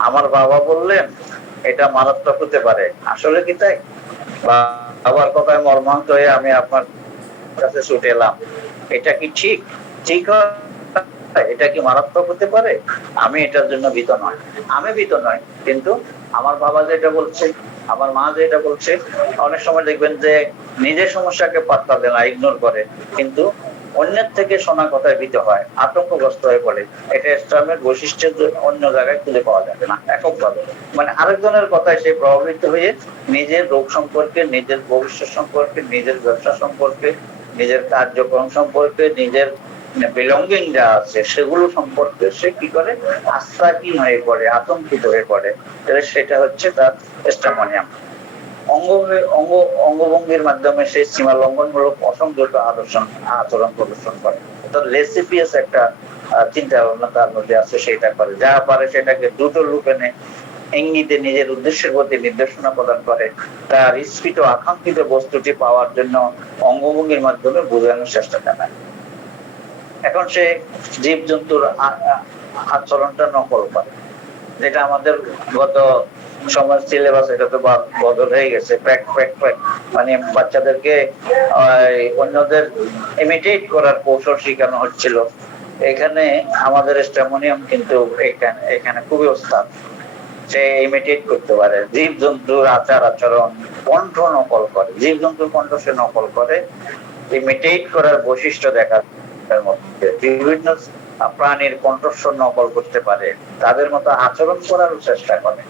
আমার বাবা বললেন এটা মারাত্মক হতে পারে, আসলে কি তাই? বাবার কথায় মর্মাহত হয়ে আমি আপনার কাছে ছুটে এলাম, এটা কি ঠিক? ঠিক হয়, এটা কি মারাত্মক হতে পারে? আমি এটার জন্য ভীত নয়, আমি ভীত নয়, কিন্তু আমার বাবা যেটা বলছে, আমার মা যেটা বলছে, অনেক সময় দেখবেন যে নিজের সমস্যাকে পাত্তা দেয় না, ইগনোর করে, কিন্তু অন্যের থেকে শোনা কথায় ভীত হয়, আতঙ্কগ্রস্ত হয়ে পড়ে। এটা ইসলামের বৈশিষ্ট্য অন্য জায়গায় খুঁজে পাওয়া যাবে না এককভাবে, মানে আরেকজনের কথায় সে প্রভাবিত হয়ে নিজের রোগ সম্পর্কে, নিজের ভবিষ্যৎ সম্পর্কে, নিজের ব্যবসা সম্পর্কে, নিজের কার্যক্রম সম্পর্কে, নিজের বিলঙ্গিং যা আছে সেগুলো সম্পর্কে সে কি করে, আস্থাহীন হয়ে পড়ে, আতঙ্কিত হয়ে পড়ে। তাহলে সেটা হচ্ছে তার স্টামোনিয়াম। অঙ্গভঙ্গির মাধ্যমে সেই সীমা লঙ্ঘনমূলক অসংযত আচরণ প্রদর্শন করে, অর্থাৎ লেসিপিয়াস একটা চিন্তা ভাবনা তার মধ্যে আছে, সেটা করে, যা পারে সেটাকে দ্রুত রূপে নেয়, ইঙ্গিতে নিজের উদ্দেশ্যের প্রতি নির্দেশনা প্রদান করে, তার ইচ্ছিত আকাঙ্ক্ষিত বস্তুটি পাওয়ার জন্য অঙ্গভঙ্গির মাধ্যমে বোঝানোর চেষ্টা চালায়। এখন সে জীবজন্তুর আচরণটা নকল করে, যেটা আমাদের গত সমাজ সিলেবাস, এটা তো বদল হয়ে গেছে, মানে বাচ্চাদেরকে অন্যদের ইমিটেট করার কৌশল শেখানো হচ্ছিল। এখানে আমাদের স্টামোনিয়াম কিন্তু এখানে খুবই ওস্তাদ, সে ইমিটেট করতে পারে জীবজন্তুর আচার আচরণ, কণ্ঠ নকল করে, জীবজন্তুর কণ্ঠ সে নকল করে, ইমিটেট করার বৈশিষ্ট্য দেখা মধ্যে বিভিন্ন প্রাণীর কণ্ঠস্বর নকল করতে পারে, তাদের মতো আচরণ করার চেষ্টা করে।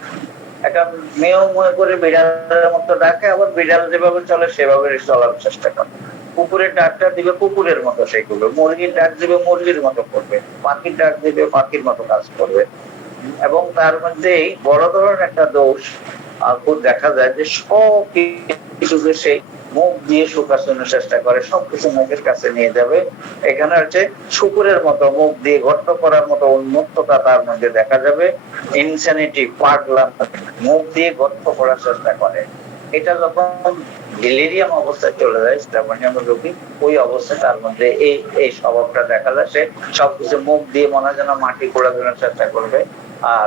একটা মেয়েও মনে করে বিড়ালের মতো ডাকে, আবার বিড়াল যেভাবে চলে সেভাবে চলার চেষ্টা করে। কুকুরের ডাকটা দিবে কুকুরের মতো সে করবে, মুরগির ডাক দিবে মুরগির মতো করবে, পাখির ডাক দিবে পাখির মতো কাজ করবে। এবং তার মধ্যে বড় ধরনের একটা দোষ খুব দেখা যায়, যে সব কিছুকে সেই মুখ দিয়ে শুকানোর চেষ্টা করে, সবকিছু মুখের কাছে নিয়ে যাবে। এখানে হচ্ছে শুকুরের মতো মুখ দিয়ে গর্ত করার মতো উন্মত্ততা তার মধ্যে দেখা যাবে, ইনসানিটি, পাগলা, মুখ দিয়ে গর্ত করার চেষ্টা করে। এটা যখন ডেলিরিয়াম অবস্থায় চলে যায় স্টামোনিয়াম রোগী, ওই অবস্থায় তার মধ্যে এই স্বভাবটা দেখা যায়, সে সবকিছু মুখ দিয়ে মনে হয় যেন মাটি খোঁড়া দেওয়ার চেষ্টা করবে,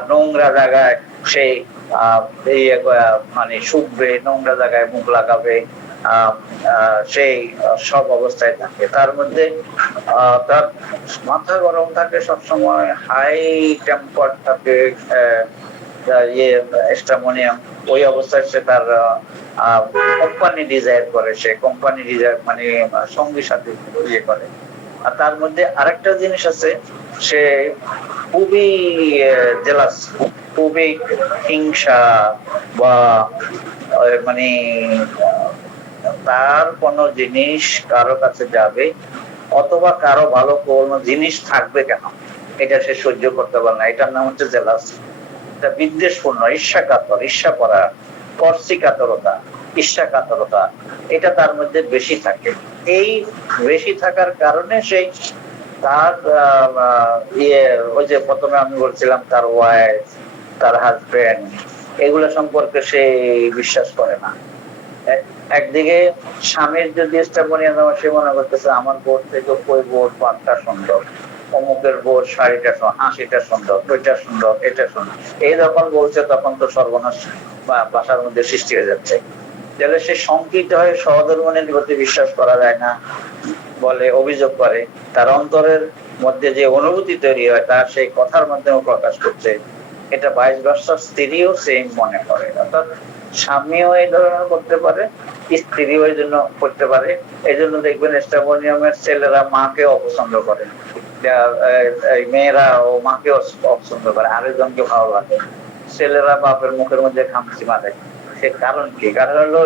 নোংরা জায়গায় সেই মানে শুকবে, নোংরা জায়গায় মুখ লাগাবে, সেই সব অবস্থায় থাকে। তার মধ্যে তার মাথা গরম থাকে, সবসময় হাই টেম্পার থাকে, স্টামোনিয়াম। ওই অবস্থায় সে তার কোম্পানি ডিজায়ার করে, সে কোম্পানি ডিজায়ার মানে সঙ্গী সাথে ইয়ে করে। আর তার মধ্যে আরেকটা জিনিস আছে, সে খুবই জেলাস, খুবই হিংসা, বা মানে তার কোন জিনিস কারো কাছে যাবে অথবা কারো ভালো কোনো জিনিস থাকবে কেন, এটা সে সহ্য করতে পারে না। এটার নাম হচ্ছে জেলাস। এটা বিদ্বেষপূর্ণ, ঈর্ষাকাতর, ঈর্ষা করা, কর্ষিকাতরতা, ঈর্ষাকাতরতা, এটা তার মধ্যে বেশি থাকে। এই বেশি থাকার কারণে সেই তার ওই যে প্রথমে আমি বলছিলাম তার ওয়াইফ, তার হাজবেন্ড, এগুলো সম্পর্কে সে বিশ্বাস করে না। একদিকে স্বামীর যদি স্টামোনিয়াম, সে মনে করতেছে আমার বোর থেকে ওই বোর পাকটা সুন্দর, অমুকের বোর শাড়িটা হাসিটা সুন্দর, ওইটা সুন্দর, এটা সুন্দর, এই যখন বলছে তখন তো সর্বনাশ বাসার মধ্যে সৃষ্টি হয়ে যাচ্ছে। তাহলে সে শঙ্কিত হয়ে সহধর্মণের প্রতি বিশ্বাস করা যায় না বলে অভিযোগ করে, তার অন্তরের মধ্যে যে অনুভূতি তৈরি হয় তার সেই কথার মাধ্যমে প্রকাশ করছে। এটা 22 বছর স্ত্রীও সেম মনে করে, অর্থাৎ স্বামীও এই ধরনের করতে পারে, স্ত্রী ওই জন্য করতে পারে। এই জন্য দেখবেন স্ট্রামোনিয়ামের ছেলেরা মাকে অপছন্দ করে, এই মেয়েরা ও মাকে অপছন্দ করে, আরেকজনকে ভালো লাগে। ছেলেরা বাপের মুখের মধ্যে খামচি মারে। সে কারণ কি? কারণ হলো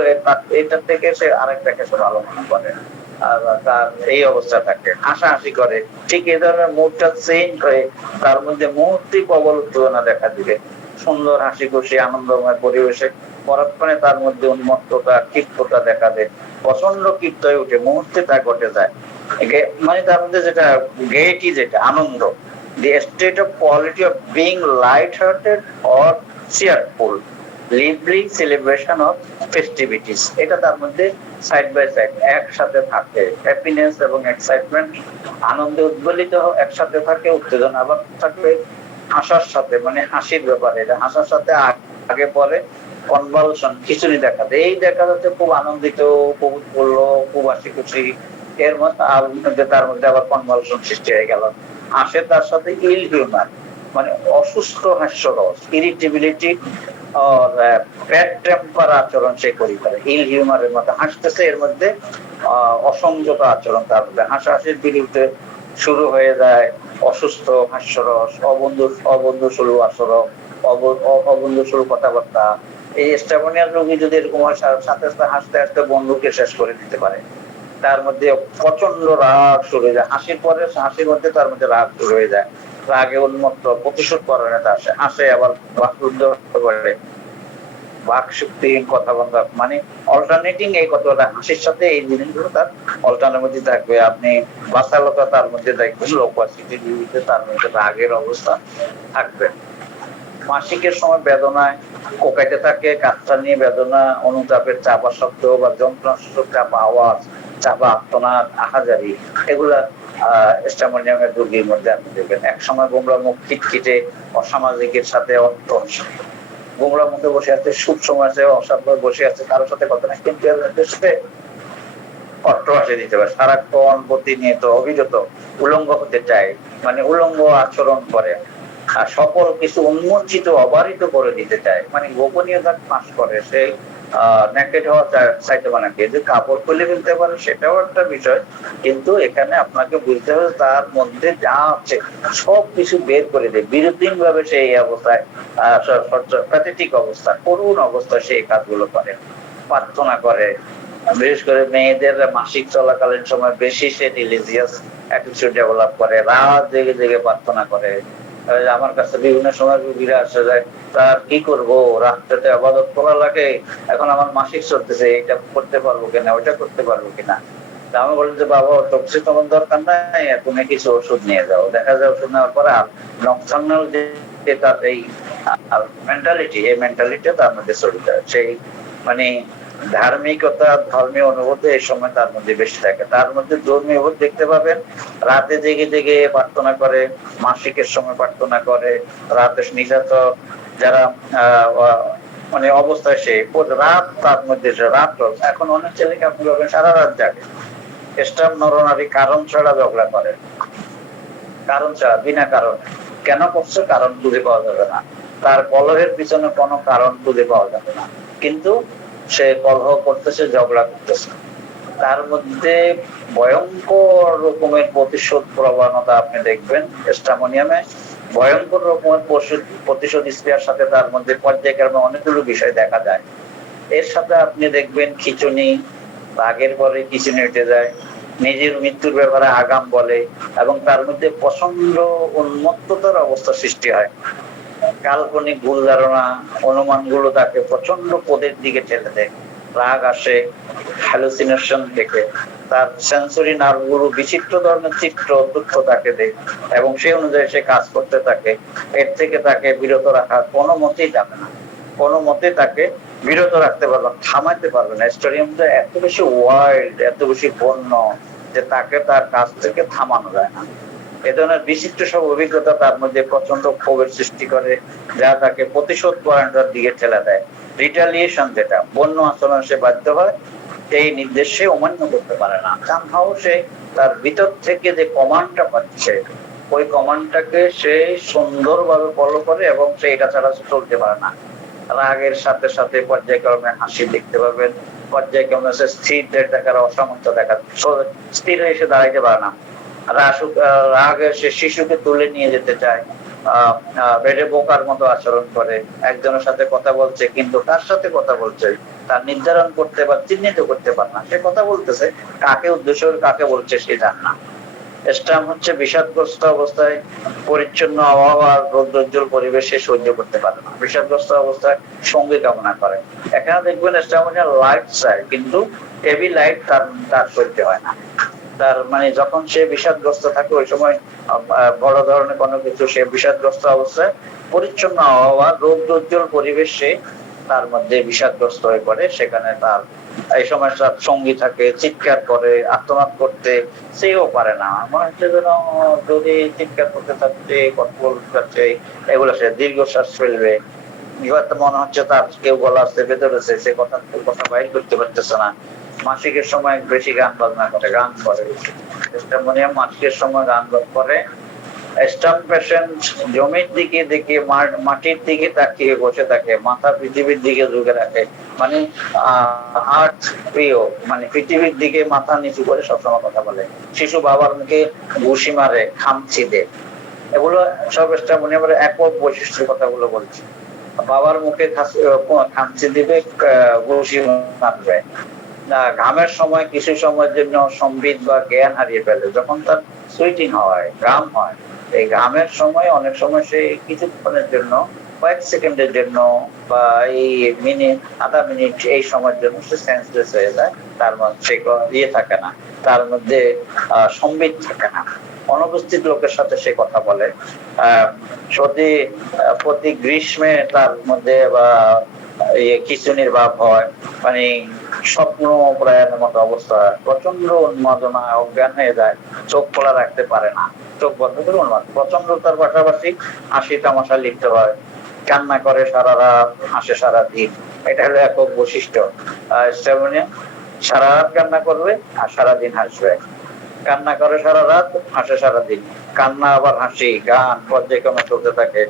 এটা থেকে সে আরেকটাকে সে ভালো মনে করে, আর তার এই অবস্থা থাকে, হাসাহাসি করে। ঠিক এই ধরনের মুডটা চেঞ্জ হয়ে তার মধ্যে মুহূর্তেই প্রবল উত্তেজনা দেখা দিবে। সুন্দর হাসি খুশি আনন্দময় পরিবেশে পরক্ষণে তার মধ্যে উন্মত্ততা, ক্ষিপ্ততা দেখা দেয়, প্রচন্ড ক্ষিপ্ত হয়ে উঠে, মুহূর্তে তা ঘটে যায়। মানে তার মধ্যে যেটা গেইটি, যেটা আনন্দ, the state of quality of being light-hearted or cheerful, lively celebration of festivities, এটা তার মধ্যে সাইড বাই সাইড একসাথে থাকে। হ্যাপিনেস এবং এক্সাইটমেন্ট, আনন্দে উদ্বেলিত একসাথে থাকে, উত্তেজনা আবার থাকবে হাসার সাথে, মানে হাসির ব্যাপারে, এটা হাসার সাথে আগে পরে কনভালশন, খিচুড়ি দেখা দেয়। এই দেখা যাচ্ছে খুব আনন্দিত, খুব উৎফুল্ল, খুব হাসি খুশি, এর মধ্যে তার মধ্যে আবার কনভালশন সৃষ্টি হয়ে গেল। হাসে তার সাথে ইল হিউমার, মানে অসুস্থ হাস্যরস, ইরিটেবিলিটি আর ব্যাড টেম্পার আচরণ সে করি করে। ইল হিউমারের মধ্যে হাসতেছে, এর মধ্যে অসংযত আচরণ, তার মধ্যে হাসাহাসির বিরুদ্ধে শুরু হয়ে যায় অসুস্থ হাস্যরস, অবন্ধুসুলভ আচরণ, অবন্ধুসুলভ কথাবার্তা। এই স্ট্রামোনিয়ার রোগী যদি এরকম হয়, সাথে সাথে হাসতে হাসতে বন্ধুকে শেষ করে দিতে পারে। তার মধ্যে প্রচন্ড রাগ শুরু হয়ে যায়, হাসির পরে হাসির মধ্যে তার মধ্যে রাগ শুরু হয়ে যায়, রাগে উন্মত্ত, প্রতিশোধ করার হাসে, আবার বাকরুদ্ধ করে, বাক শক্তিহীন কথা বন্ধা, মানে অল্টারনেটিং এই কথাটা হাসির সাথে এই জিনিসগুলো তার অল্টারনেটিভ মধ্যে থাকবে। আপনি বাসালতা তার মধ্যে দেখবেন, লোকবাসিতে তার মধ্যে রাগের অবস্থা থাকবে। মাসিকের সময় বেদনায় কোকাইতে থাকে, কাজটা নিয়ে বেদনা, অনুতাপের চাপা শব্দ বা যন্ত্রণাসূচক চাপা আওয়াজ, চাপা আত্মনাদ, আহাজারি, এগুলা স্ট্রামোনিয়ামের রোগীর মধ্যে আপনি দেখবেন। এক সময় গোমরা মুখ, খিটখিটে, অসামাজিকের সাথে গোমরা মুখে বসে আছে, সুখ সময় আছে, অসাধ্য বসে আছে, কারোর সাথে কথা নাই, কিন্তু অট্টহাসি দিতে পারে, সারাক্ষণ প্রতিনিয়ত অবিরত উলঙ্গ হতে চায়, মানে উলঙ্গ আচরণ করে, আর সকল কিছু উন্মোচিত অবারিত করে দিতে চায়, মানে গোপনীয়তা ফাঁস করে। সে নেকেড হওয়া চাইতে, মানে যে কাপড় খুলে ফেলতে পারে, সেটাও একটা বিষয়, কিন্তু এখানে আপনাকে বুঝতে হবে তার মধ্যে যা আছে সব কিছু বের করে দেয়। বিরোধীন ভাবে সে এই অবস্থায়, প্যাথেটিক অবস্থা, করুণ অবস্থায় সে এই কাজগুলো করে, প্রার্থনা করে। বিশেষ করে মেয়েদের মাসিক চলাকালীন সময় বেশি সে রিলিজিয়াস অ্যাটিটিউড ডেভেলপ করে, রাত জেগে জেগে প্রার্থনা করে। আমার কাছে বিভিন্ন সময় রোগীরা আসে যায়, তার কি করবো, রাত্রেতে আবাদত করা লাগে, এখন আমার মাসিক চলতেছে, এটা করতে পারবো কিনা, ওইটা করতে পারবো কিনা। আমি বলি যে বাবা, টক্সিক তোমার দরকার নাই, তুমি কিছু ওষুধ নিয়ে যাও। দেখা যায় ওষুধ নেওয়ার পরে নকশনাল যে তার এই মেন্টালিটি, এই মেন্টালিটি তার মধ্যে চলে যায়। সেই মানে ধার্মিকতা, ধর্মীয় অনুভূতি এই সময় তার মধ্যে বেশি থাকে। তার মধ্যে ধর্মীয় বোধ দেখতে পাবেন, রাতে জেগে জেগে প্রার্থনা করে, মাসিকের সময় প্রার্থনা করে, রাতে নিজাত যারা মানে অবস্থায় সে রাত, তার মধ্যে রাত। এখন অনেক ছেলেকে আপনি পাবেন সারা রাত জাগে, স্টাফ নরনারী কারণ ছাড়া ঝগড়া করে, কারণ ছাড়া, বিনা কারণে। কেন করছে? কারণ খুঁজে পাওয়া যাবে না, তার কলহের পিছনে কোনো কারণ খুঁজে পাওয়া যাবে না, কিন্তু সে কলহ করতেছে, ঝগড়া করতেছে। তার মধ্যে ভয়ঙ্কর রকমের প্রতিশোধ প্রবণতা আপনি দেখবেন স্ট্রামোনিয়ামে, ভয়ঙ্কর রকমের প্রতিশোধ স্পৃহার সাথে তার মধ্যে পর্যায়ক্রমে অনেকগুলো বিষয় দেখা যায়। এর সাথে আপনি দেখবেন খিচুনি, রাগের পরে খিচুনি উঠে যায়, নিজের মৃত্যুর ব্যাপারে আগাম বলে, এবং তার মধ্যে প্রচন্ড উন্মত্ততার অবস্থা সৃষ্টি হয়। কাল্পনিক ভুল ধারণা, অনুমানগুলো তাকে প্রচন্ড পদের দিকে ঠেলে দেয়। রাগ আসে হ্যালুসিনেশন দেখে, তার সেন্সরি নার্ভগুলো বিচিত্র ধরনের চিত্র তথ্য তাকে দেয়, এবং সেই অনুযায়ী সে কাজ করতে থাকে। এর থেকে তাকে বিরত রাখা কোনো মতেই যাবে না, কোনো মতে তাকে বিরত রাখতে পারবে, থামাইতে পারবে না। স্টেডিয়ামটা এত বেশি ওয়াইল্ড, এত বেশি বন্য যে তাকে তার কাছ থেকে থামানো যায় না। এ ধরনের বিচিত্র সব অভিজ্ঞতা তার মধ্যে প্রচন্ড ক্ষোভের সৃষ্টি করে, যা তাকে প্রতিশোধ পরায়ণতার দিকে ঠেলে দেয়। রিটালিয়েশন, যেটা বন্য আচরণ সে বাধ্য হয়, এই নির্দেশ সে অমান্য করতে পারে না। সামহাও সে তার ভিতর থেকে যে কমান্ডটা পাচ্ছে, ওই কমান্ডটাকে সে সুন্দরভাবে ফলো করে, এবং সে এটা ছাড়া চলতে পারে না। রাগের সাথে সাথে পর্যায়ক্রমে হাসি দেখতে পাবেন, পর্যায়ক্রমে সে স্থির দেখার অসামর্থ্য দেখা, স্থির হয়ে এসে দাঁড়াইতে পারে না। রাগে সে শিশুকে তুলে নিয়ে যেতে চায়, বেডে বোকার মতো আচরণ করে, একজনের সাথে কথা বলছে কিন্তু কার সাথে কথা বলছে তার নির্ধারণ করতে বা চিহ্নিত করতে পারে না। সে কথা বলতেছে, কাকে উদ্দেশ্য করে কাকে বলছে সে জানে না। স্টাম হচ্ছে বিষাদগ্রস্ত অবস্থায় পরিচ্ছন্ন আবহাওয়া আর রৌদ্রোজ্জ্বল পরিবেশে সহ্য করতে পারে না, বিষাদগ্রস্ত অবস্থায় সঙ্গী কামনা করে। এখানে দেখবেন স্টাম হচ্ছে লাইট চায় কিন্তু হেভি লাইট তার সহ্য হয় না। তার মানে যখন সে বিষাদগ্রস্ত থাকে ওই সময় বড় ধরনের কোনো কিছু, সে বিষাদগ্রস্ত অবস্থায় পরিচ্ছন্ন আবহাওয়া রৌদ্রোজ্জ্বল পরিবেশে তার মধ্যে বিষাদগ্রস্ত হয়ে পড়ে। সেখানে তার এই সময় তার সঙ্গী থাকে, চিৎকার করে, আত্মনাদ করতে সেও পারে না। মনে হচ্ছে যেন যদি চিৎকার করতে থাকছে, কথা বলতে থাকছে, এগুলো সে দীর্ঘশ্বাস ফেলবে। মনে হচ্ছে তার কেউ গলা চেপে ধরেছে, সে কথা বাইর করতে পারতেছে না। মাসিকের সময় বেশি গান বাজনা করে, গান করে, স্টামোনিয়াম মাসিকের সময় গান করে। স্টাম পেশেন্ট জমির দিকে দিকে মাটির দিকে তাকিয়ে বসে থাকে, মাথা পৃথিবীর দিকে ঝুঁকে রাখে, মানে আর্থ প্রিয়, মানে পৃথিবীর দিকে মাথা নিচু করে সবসময় কথা বলে। শিশু বাবার মুখে ঘুষি মারে, খামচি দেয়, এগুলো সব স্টামোনিয়ামের একক বৈশিষ্ট্যের কথাগুলো বলছি। বাবার মুখে খামচি দিবে, ঘুষি মারবে। ঘামের সময় কিছু সময়ের জন্য সম্বিত বা জ্ঞান হারিয়ে ফেলে, যখন তার সুইটিং হয়, ঘাম হয়, এই ঘামের সময় অনেক সময় সে কিছুক্ষণের জন্য, কয়েক সেকেন্ডের জন্য বা এই মিনিট আধা মিনিট এই সময়ের জন্য সে সেন্সলেস হয়ে যায়, তার মধ্যে ইয়ে থাকে না, তার মধ্যে সম্বিত থাকে না, অনুপস্থিত লোকের সাথে সে কথা বলে। প্রতি গ্রীষ্মে তার মধ্যে বা খিঁচুনির ভাব হয়, মানে স্বপ্ন প্রায়ণের মতো অবস্থা, প্রচন্ড উন্মাদনা, অজ্ঞান হয়ে যায়, চোখ খোলা রাখতে পারে না, চোখ বন্ধ করে উন্মাদ। প্রচন্ডতার পাশাপাশি হাসি তামাশা লিখতে হয়, কান্না করে সারা রাত, হাসে সারা দিন, এটা হলো একক বৈশিষ্ট্য। স্টামোনিয়াম সারা রাত কান্না করবে আর সারাদিন হাসবে, কান্না করে সারা রাত, হাসে সারাদিন, কান্না আবার হাসি গান পর্যায়ক্রমে চলতে থাকে।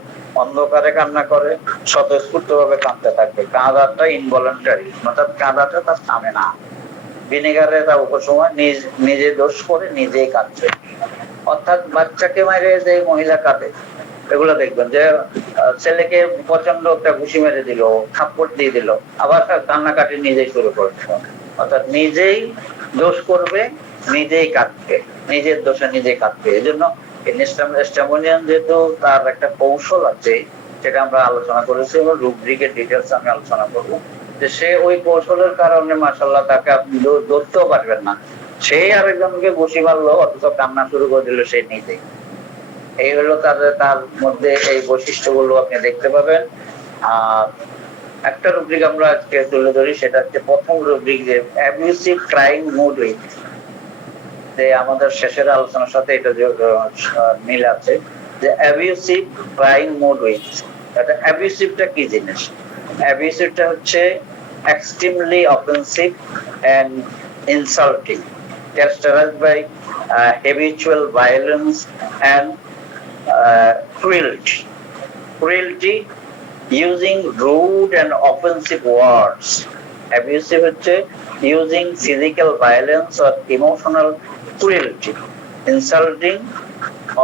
অন্ধকারে কান্না করে, স্বতঃস্ফূর্ত ভাবে কাঁদতে থাকে, কাঁদাটা ইনভলেন্টারি, অর্থাৎ কাঁদাটা তার থামে না। ভিনেগারে তার উপসময় নিজে দোষ করে নিজেই কাঁদছে, অর্থাৎ বাচ্চাকে মারে যে মহিলা কাঁদে, এগুলো দেখবেন যে ছেলেকে প্রচন্ড একটা ঘুষি মেরে দিল, থাপ্পড় দিয়ে দিল, আবার কান্নাকাটি নিজেই শুরু করছে, অর্থাৎ নিজেই দোষ করবে, নিজেই কাঁদবে, নিজের দোষে নিজেই কাঁদবে। এই জন্য স্টামোনিয়াম যেহেতু তার একটা কৌশল আছে, সেটা আমরা আলোচনা করেছি এবং রুব্রিকের ডিটেলস আমি আলোচনা করবো, যে সে ওই কৌশলের কারণে মাশাআল্লাহ তাকে আপনি ধরতেও পারবেন না, সেই আরেকজনকে ঘুষি মারলো অথচ কান্না শুরু করে দিল সে নিজেই। এই হলো তার মধ্যে এই বৈশিষ্ট্যগুলো আপনি দেখতে পাবেন। আর একটা রুব্রিক আমরা আজকে তুলে ধরি, সেটা হচ্ছে প্রথম রুব্রিক, যে অ্যাবিউসিভ ক্রাইং মুড উইথ, যে আমাদের শেষের আলোচনার সাথে এটা মিল আছে, যে অ্যাবিউসিভ ক্রাইং মুড উইথ। এটা অ্যাবিউসিভটা কি জিনিস? অ্যাবিউসিভটা হচ্ছে extremely offensive and insulting, characterized by habitual violence and cruelty using rude and offensive words. Abusive হচ্ছে using physical violence or emotional cruelty, insulting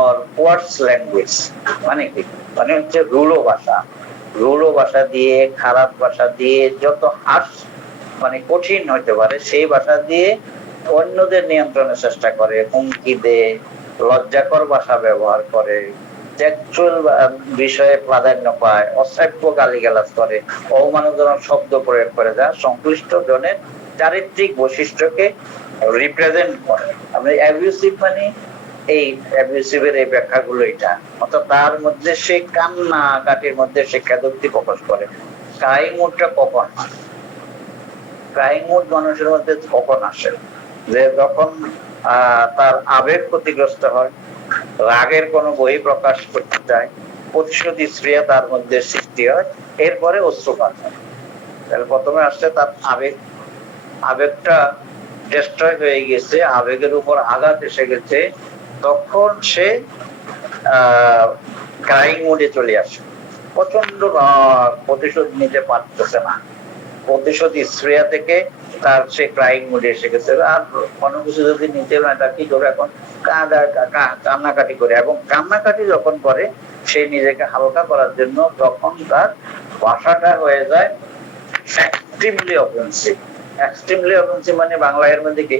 or worse language। মানে কি? মানে হচ্ছে রূঢ় ভাষা দিয়ে, খারাপ ভাষা দিয়ে, যত হার্শ মানে কঠিন হইতে পারে সেই ভাষা দিয়ে অন্যদের নিয়ন্ত্রণের চেষ্টা করে, হুমকি দেয়, লজ্জাকর ভাষা ব্যবহার করে, সেক্সুয়াল বিষয়ে প্রাধান্য পায়, অশ্রাব্য গালিগালাজ করে, অবমানজনক শব্দ প্রয়োগ করে, যা সংশ্লিষ্ট জনের চারিত্রিক বৈশিষ্ট্যকে রিপ্রেজেন্ট করে। আমরা অ্যাবিউসিভ মানে এই অ্যাবিউসিভের এই ব্যাখ্যাগুলো এটা, অর্থাৎ তার মধ্যে সে কান্নাকাটির মধ্যে সে খেদোক্তি প্রকাশ করে। ক্রাইং মুডটা কখন হয়? ক্রাইং মুড মানুষের মধ্যে কখন আসে? যে যখন তার আবেগ ক্ষতিগ্রস্ত হয়, রাগের কোনো বহি প্রকাশ করতে চায়, প্রতিশোধী স্পৃহা তার মধ্যে সৃষ্টি হয়, এরপরে অশ্রুপাত হয়। তাহলে প্রথমে আসছে তার আবেগটা ডিস্ট্রয় হয়ে গেছে, আবেগের উপর আঘাত এসে গেছে, তখন সে ক্রাইং মুডে চলে আসে। প্রচন্ড প্রতিশোধ নিতে পারতেছে না, প্রতিশোধ স্প্রিয়া থেকে তার সে ক্রাইং মুডে এসে গেছে। আর কোনো কিছু যদি নিতে না, তা কি করে এখন কান্নাকাটি করে, এবং কান্নাকাটি যখন করে সে নিজেকে হালকা করার জন্য তখন তার ভাষাটা হয়ে যায় এক্সট্রিমলি অফেন্সিভ। এক্সট্রিমলি অফেন্সিভ মানে বাংলা এর মধ্যে কি,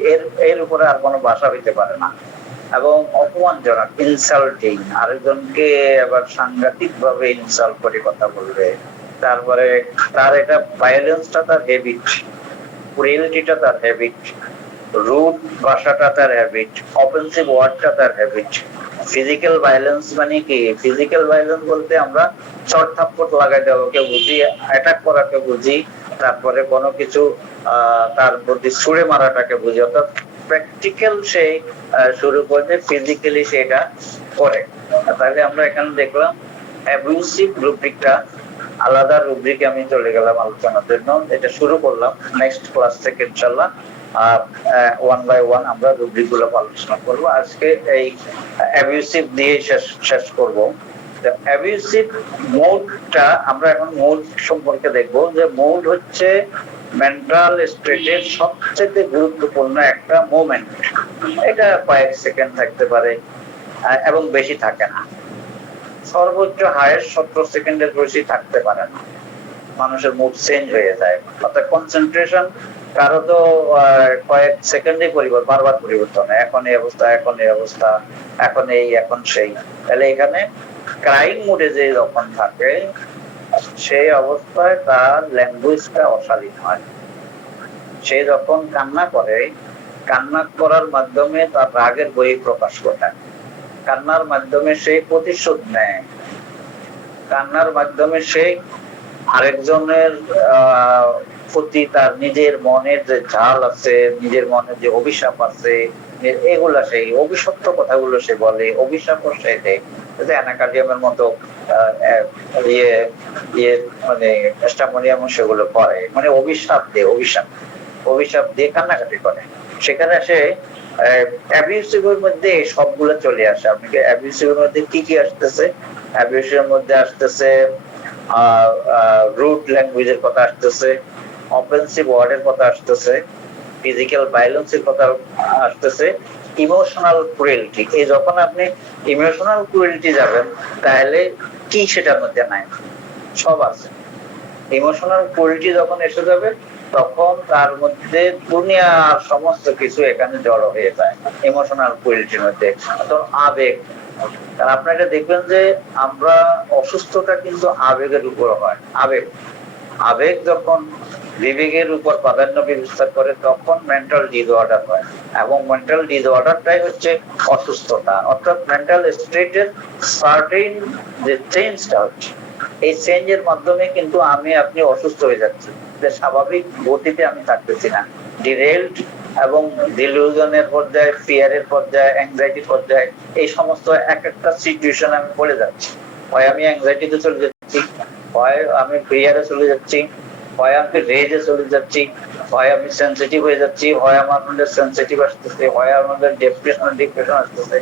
এর উপরে আর কোনো ভাষা হইতে পারে না, এবং অপমানজনক, ইনসাল্টিং, আরেকজনকে আবার সাংঘাতিক ভাবে ইনসাল্ট করে কথা বলবে। তারপরে তার এটা ভায়োলেন্সটা তার হ্যাবিট, ক্রুয়েলটিটা তার হ্যাবিট, রুড ভাষাটা তার হ্যাবিট, অফেন্সিভ ওয়ার্ডটা তার হ্যাবিট। ফিজিক্যাল ভায়োলেন্স মানে কি, ফিজিক্যাল ভায়োলেন্স বলতে আমরা চট থাপ্পড় লাগাই দেওয়াকে বুঝি, অ্যাটাক করাকে বুঝি, তারপরে কোনো কিছু তার প্রতি ছুড়ে মারাটাকে বুঝি। অর্থাৎ প্র্যাকটিক্যাল সে শুরু করতে ফিজিক্যালি সেটা করে। তাহলে আমরা এখানে দেখলাম অ্যাবিউসিভ রুব্রিকটা আলাদা রুব্রিকে আমি চলে গেলাম আলোচনার জন্য। এটা শুরু করলাম, নেক্সট ক্লাস থেকে ইনশাআল্লাহ ওয়ান বাই ওয়ান আমরা রুব্রিক গুলো আলোচনা করবো। আজকে এই অ্যাবিউসিভ দিয়ে শেষ করব। অ্যাবিউসিভ মোডটা আমরা এখন মোড সম্পর্কে দেখবো, যে মোড হচ্ছে মেন্টাল স্টেটের সবচেয়ে গুরুত্বপূর্ণ একটা মোমেন্ট। এটা কয়েক সেকেন্ড থাকতে পারে এবং বেশি থাকে না, সর্বোচ্চ হায়েস্ট 70 সেকেন্ডের বেশি থাকতে পারে না। মানুষের মুড চেঞ্জ হয়ে যায়, অর্থাৎ কনসেন্ট্রেশন কারো তো কয়েক সেকেন্ডে বারবার পরিবর্তন হয়, এখন এই অবস্থা, এখন এই অবস্থা, এখন এই, এখন সেই। তাহলে এখানে ক্রাইং মুডে যে যখন থাকে সেই অবস্থায় তার ল্যাঙ্গুয়েজটা অশালীন হয়। সে যখন কান্না করে, কান্না করার মাধ্যমে তার রাগের বহি প্রকাশ ঘটায়, কান্নার মাধ্যমে সে প্রতিশোধ নেয়, কান্নার মাধ্যমে সে আরেকজনের প্রতি তার নিজের মনের যে ঝাল আছে, নিজের মনের যে অভিশাপ আছে, এগুলা সেই অভিশপ্ত কথাগুলো সে বলে, অভিশাপ সে দেয়। অ্যানাকার্ডিয়ামের মতো মানে টেস্টামোনিয়াম সেগুলো করে, মানে অভিশাপ দিয়ে কান্নাকাটি করে। সেখানে সে অ্যাবিউসিভের মধ্যে সবগুলো চলে আসে। আপনাকে অ্যাবিউসিভের মধ্যে কি কি আসতেছে? অ্যাবিউসিভের মধ্যে আসতেছে রুড ল্যাঙ্গুয়েজের কথা আসতেছে, অফেন্সিভ ওয়ার্ডের কথা আসতেছে, ফিজিক্যাল ভায়োলেন্সের কথা আসতেছে, ইমোশনাল ক্রুয়েলটি। এই যখন আপনি ইমোশনাল ক্রুয়েলটি যাবেন, তাহলে কি সেটার মধ্যে নাই? সব আছে। ইমোশনাল ক্রুয়েলটি যখন এসে যাবে, তখন তার মধ্যে দুনিয়ার সমস্ত কিছু এখানে জড়ো হয়ে যায় ইমোশনাল ক্রুয়েলটির মধ্যে। আবেগ, আপনারা দেখবেন যে আমরা অসুস্থতা কিন্তু আবেগের উপর হয়। আবেগ যখন বিবেকের উপর প্রাধান্য বিস্তার করে তখন মেন্টাল ডিসঅর্ডার হয়, এবং মেন্টাল ডিসঅর্ডারটাই হচ্ছে অসুস্থতা। অর্থাৎ মেন্টাল স্টেটের সার্টেন যে চেঞ্জটা হচ্ছে, এই চেঞ্জের মাধ্যমে কিন্তু আপনি অসুস্থ হয়ে যাচ্ছি, যে স্বাভাবিক গতিতে আমি থাকতেছি না, ডিরেলড এবং ডিলিউশনের পর্যায়ে, ফিয়ারের পর্যায়ে, অ্যাংজাইটির পর্যায়ে, এই সমস্ত এক একটা সিচুয়েশন আমি পড়ে যাচ্ছি। হয় আমি অ্যাংজাইটিতে চলে যাচ্ছি, হয় আমি ফিয়ারে চলে যাচ্ছি, হয় আমি রেজে চলে যাচ্ছি, হয় আমি সেন্সিটিভ হয়ে যাচ্ছি, হয় আমার মধ্যে সেন্সিটিভ আসতেছে, হয় আমাদের ডিপ্রেশন আসতেছে।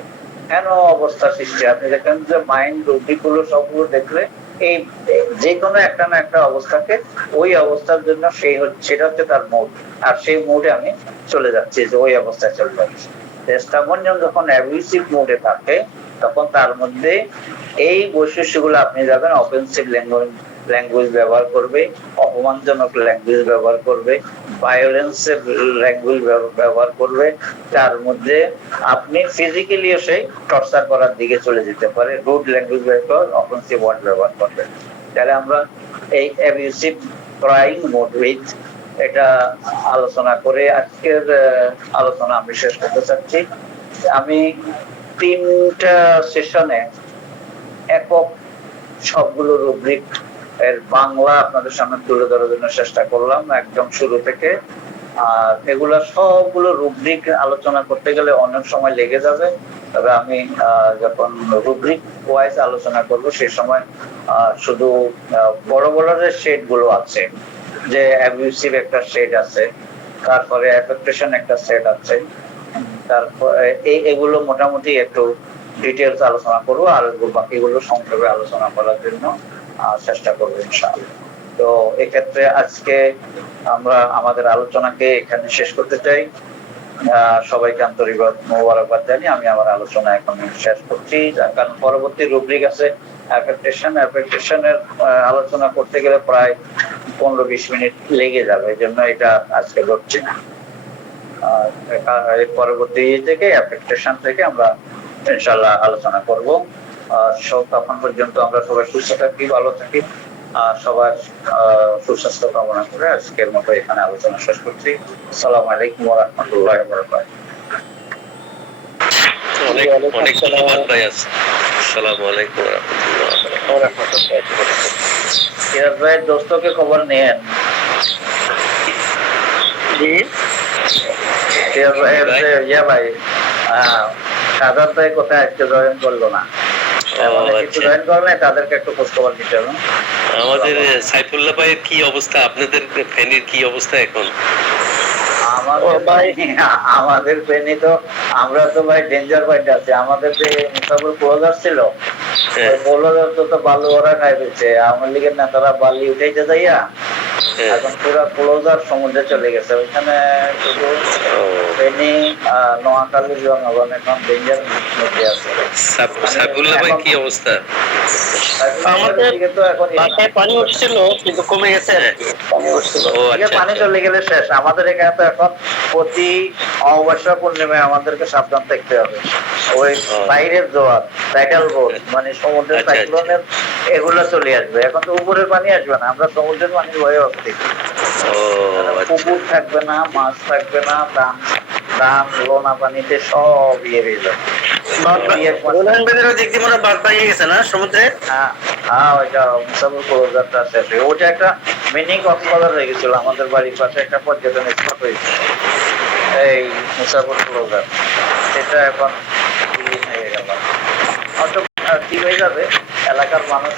কেন অবস্থা সৃষ্টি? আপনি দেখেন যে মাইন্ড রুটিগুলো সবগুলো দেখলে এই যে কোনো একটা না একটা অবস্থাকে, ওই অবস্থার জন্য সেটা হচ্ছে তার মুড, আর সেই মুডে আমি চলে যাচ্ছি, যে ওই অবস্থায় চলে যাচ্ছি। টেস্টামোনিয়াম যখন অ্যাবিউসিভ মুডে থাকে, তখন তার মধ্যে এই বৈশিষ্ট্যগুলো আপনি যাবেন, অফেন্সিভ ল্যাঙ্গুয়েজ ব্যবহার করবে, অপমানজনক ল্যাঙ্গুয়েজ ব্যবহার করবে, ভায়োলেন্সের ল্যাঙ্গুয়েজ ব্যবহার করবে, তার মধ্যে আপনি ফিজিক্যালিও সেই টর্চার করার দিকে চলে যেতে পারে, রুড ল্যাঙ্গুয়েজ ব্যবহার, অফেন্সিভ ওয়ার্ড ব্যবহার করবে। তাহলে আমরা এই অ্যাবিউসিভ ক্রাইং মোড উইথ এটা আলোচনা করে আজকের আলোচনা আমি শেষ করতে চাচ্ছি। আমি 3টা সেশনে একক সবগুলো রুব্রিক এর বাংলা আপনাদের সামনে তুলে ধরার জন্য চেষ্টা করলাম একদম শুরু থেকে। আর এগুলা সবগুলো রুব্রিক আলোচনা করতে গেলে অনেক সময় লেগে যাবে, তবে আমি যখন রুব্রিক ওয়াইজ আলোচনা করব সেই সময় শুধু বড় বড় যে শেড গুলো আছে, যে অ্যাবিউসিভ একটা শেড আছে, তারপরে অ্যাফেক্টেশন একটা শেড আছে, তারপরে এগুলো মোটামুটি একটু ডিটেলস আলোচনা করবো, আর বাকিগুলো সংক্ষেপে আলোচনা করার জন্য চেষ্টা করবো ইনশাআল্লাহ। তো এক্ষেত্রে আজকে আমরা আমাদের আলোচনাকে এখানে শেষ করতে চাই। সবাইকে আন্তরিক মোবারকবাদ জানিয়ে আমি আমার আলোচনা এখন শেষ করছি, কারণ পরবর্তী রুব্রিক আছে অ্যাফেক্টেশনের আলোচনা করতে গেলে প্রায় 15-20 মিনিট লেগে যাবে, এই জন্য এটা আজকে ধরছি না। এর পরবর্তী থেকে অ্যাফেক্টেশন থেকে আমরা ইনশাআল্লাহ আলোচনা করব। তখন পর্যন্ত আমরা সবাই সুস্থ থাকি, ভালো থাকি, সবার সুস্বাস্থ্য কামনা করে আজকের মতো এখানে আলোচনা শেষ করছি। আসসালামু আলাইকুম ওয়া রাহমাতুল্লাহি ওয়া বারাকাতুহু। অনেক অনেক ধন্যবাদ ভাই। আসসালামু আলাইকুম ওয়া রাহমাতুল্লাহি ওয়া বারাকাতুহু। সিরাজ ভাই দোস্তকে খবর নেন। জি সিরাজ ভাই ভাই সাজাদ ভাই কোথায় আজকে জয়েন করলো না, জয়েন করলে তাদেরকে একটু খোঁজ খবর নিতে হবে। আমাদের সাইফুল্লাহ ভাইয়ের কি অবস্থা, আপনাদের ফ্যানির কি অবস্থা এখন? আমাদের ফেনি তো আমরা তো ভাই ডেঞ্জার পয়েন্ট আছে। আমাদের যে মুসাফর ক্লোজার ছিল, ক্লোজার তো বালু ওরা খাই দিচ্ছে, আওয়ামী লীগের নেতারা বালি উঠাইতে যাইয়া এখন পুরা ক্লোজার সমুদ্রে চলে গেছে। ওইখানে শুধু ফেনি নোয়াখালী জনগণ এখন ডেঞ্জার মধ্যে আছে। সাইফুল্লাহ ভাই কি অবস্থা? আমাদের বাসায় পানি উঠছিল কিন্তু কমে গেছে আর কি। পানি চলে গেলে শেষ। আমাদের এখানে তো এখন প্রতি অমাবস্যা পূর্ণিমায় আমাদেরকে সাবধান থাকতে হবে। ওই বাইরের জোয়ার প্যাডাল বোট মানে সমুদ্রের সাইক্লোনের এগুলো চলে আসবে। এখন তো উপরের পানি আসবে না, আমরা সমুদ্রের পানির ভয়ে অস্তি। পুকুর থাকবে না, মাছ থাকবে না, দাম লোনা পানিতে সব ইয়ে হয়ে যাবে। ওটা একটা মিনি কক্সবাজার হয়ে গেছিল। আমাদের বাড়ির পাশে একটা পর্যটন স্পট হয়েছে এই মুসাফর ক্লোজার, সেটা এখন বিলীন হয়ে গেল। হয়তো ঠিক হয়ে যাবে, এলাকার মানুষ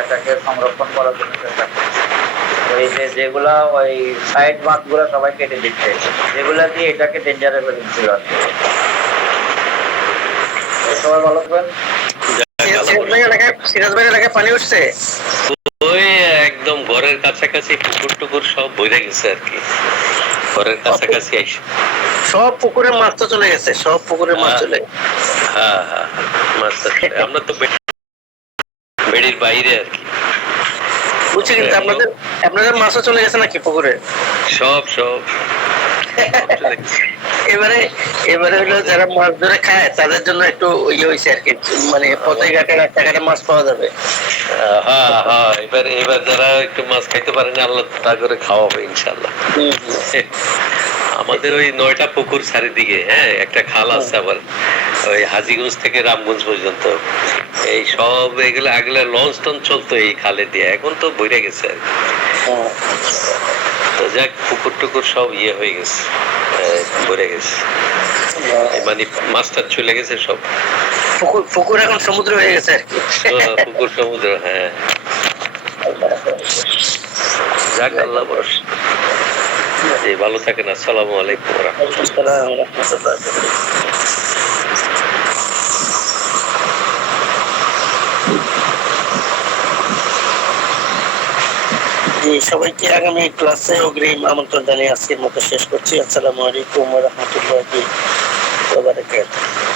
এটাকে সংরক্ষণ করার জন্য চেষ্টা করছে। ওই যেগুলা ওই সাইড বাঁধ গুলা সবাই কেটে দিচ্ছে, যেগুলা দিয়ে এটাকে ডেঞ্জারে ফেলেছিল আর কি। সবাই ভালো থাকবেন। সিরাজ ভাই এলাকায় পানি উঠছে, ওই একদম ঘরের কাছাকাছি পুকুর টুকুর সব বইরে গেছে আর কি। ঘরের কাছাকাছি আইসে সব পুকুরে মাছ তো চলে গেছে, সব পুকুরে মাছ চলে। হ্যাঁ হ্যাঁ, মাছ আমরা তো বেড়ির বাইরে আর কি। বুঝছি, কিন্তু আপনাদের মাছও চলে গেছে নাকি পুকুরে? সব এবারে হলো যারা মাছ ধরে খায় তাদের জন্য একটু ইয়ে হয়েছে আর কি, মানে পথে ঘাটে রাস্তাঘাটে মাছ পাওয়া যাবে। হ্যাঁ, এবার যারা একটু মাছ খাইতে পারে না, আল্লাহ তা করে খাওয়াবে ইনশাল্লাহ। আমাদের ওই 9টা পুকুর চারিদিকে, হ্যাঁ, একটা খাল আছে আবার ওই হাজীগঞ্জ থেকে রামগঞ্জ পর্যন্ত। এই সব এগুলো আগলে লঞ্চ টঞ্চ চলতো এই খালে দিয়ে, এখন তো বইরে গেছে আর কি। তো যাক, পুকুর টুকুর সব ইয়ে হয়ে গেছে, ভরে গেছে, মানে মাছটা চলে গেছে সব। পুকুর এখন সমুদ্র হয়ে গেছে আর কি। পুকুর সমুদ্র, হ্যাঁ। যাক, আল্লাহ ভরসা। ভালো থাকেন। আসসালামু আলাইকুম ওয়া রাহমাতুল্লাহ। সবাইকে আগামী ক্লাসে অগ্রিম আমন্ত্রণ জানিয়ে আজকের মতো শেষ করছি। আসসালামু আলাইকুম ওয়া রাহমাতুল্লাহি ওয়া বারাকাতুহু।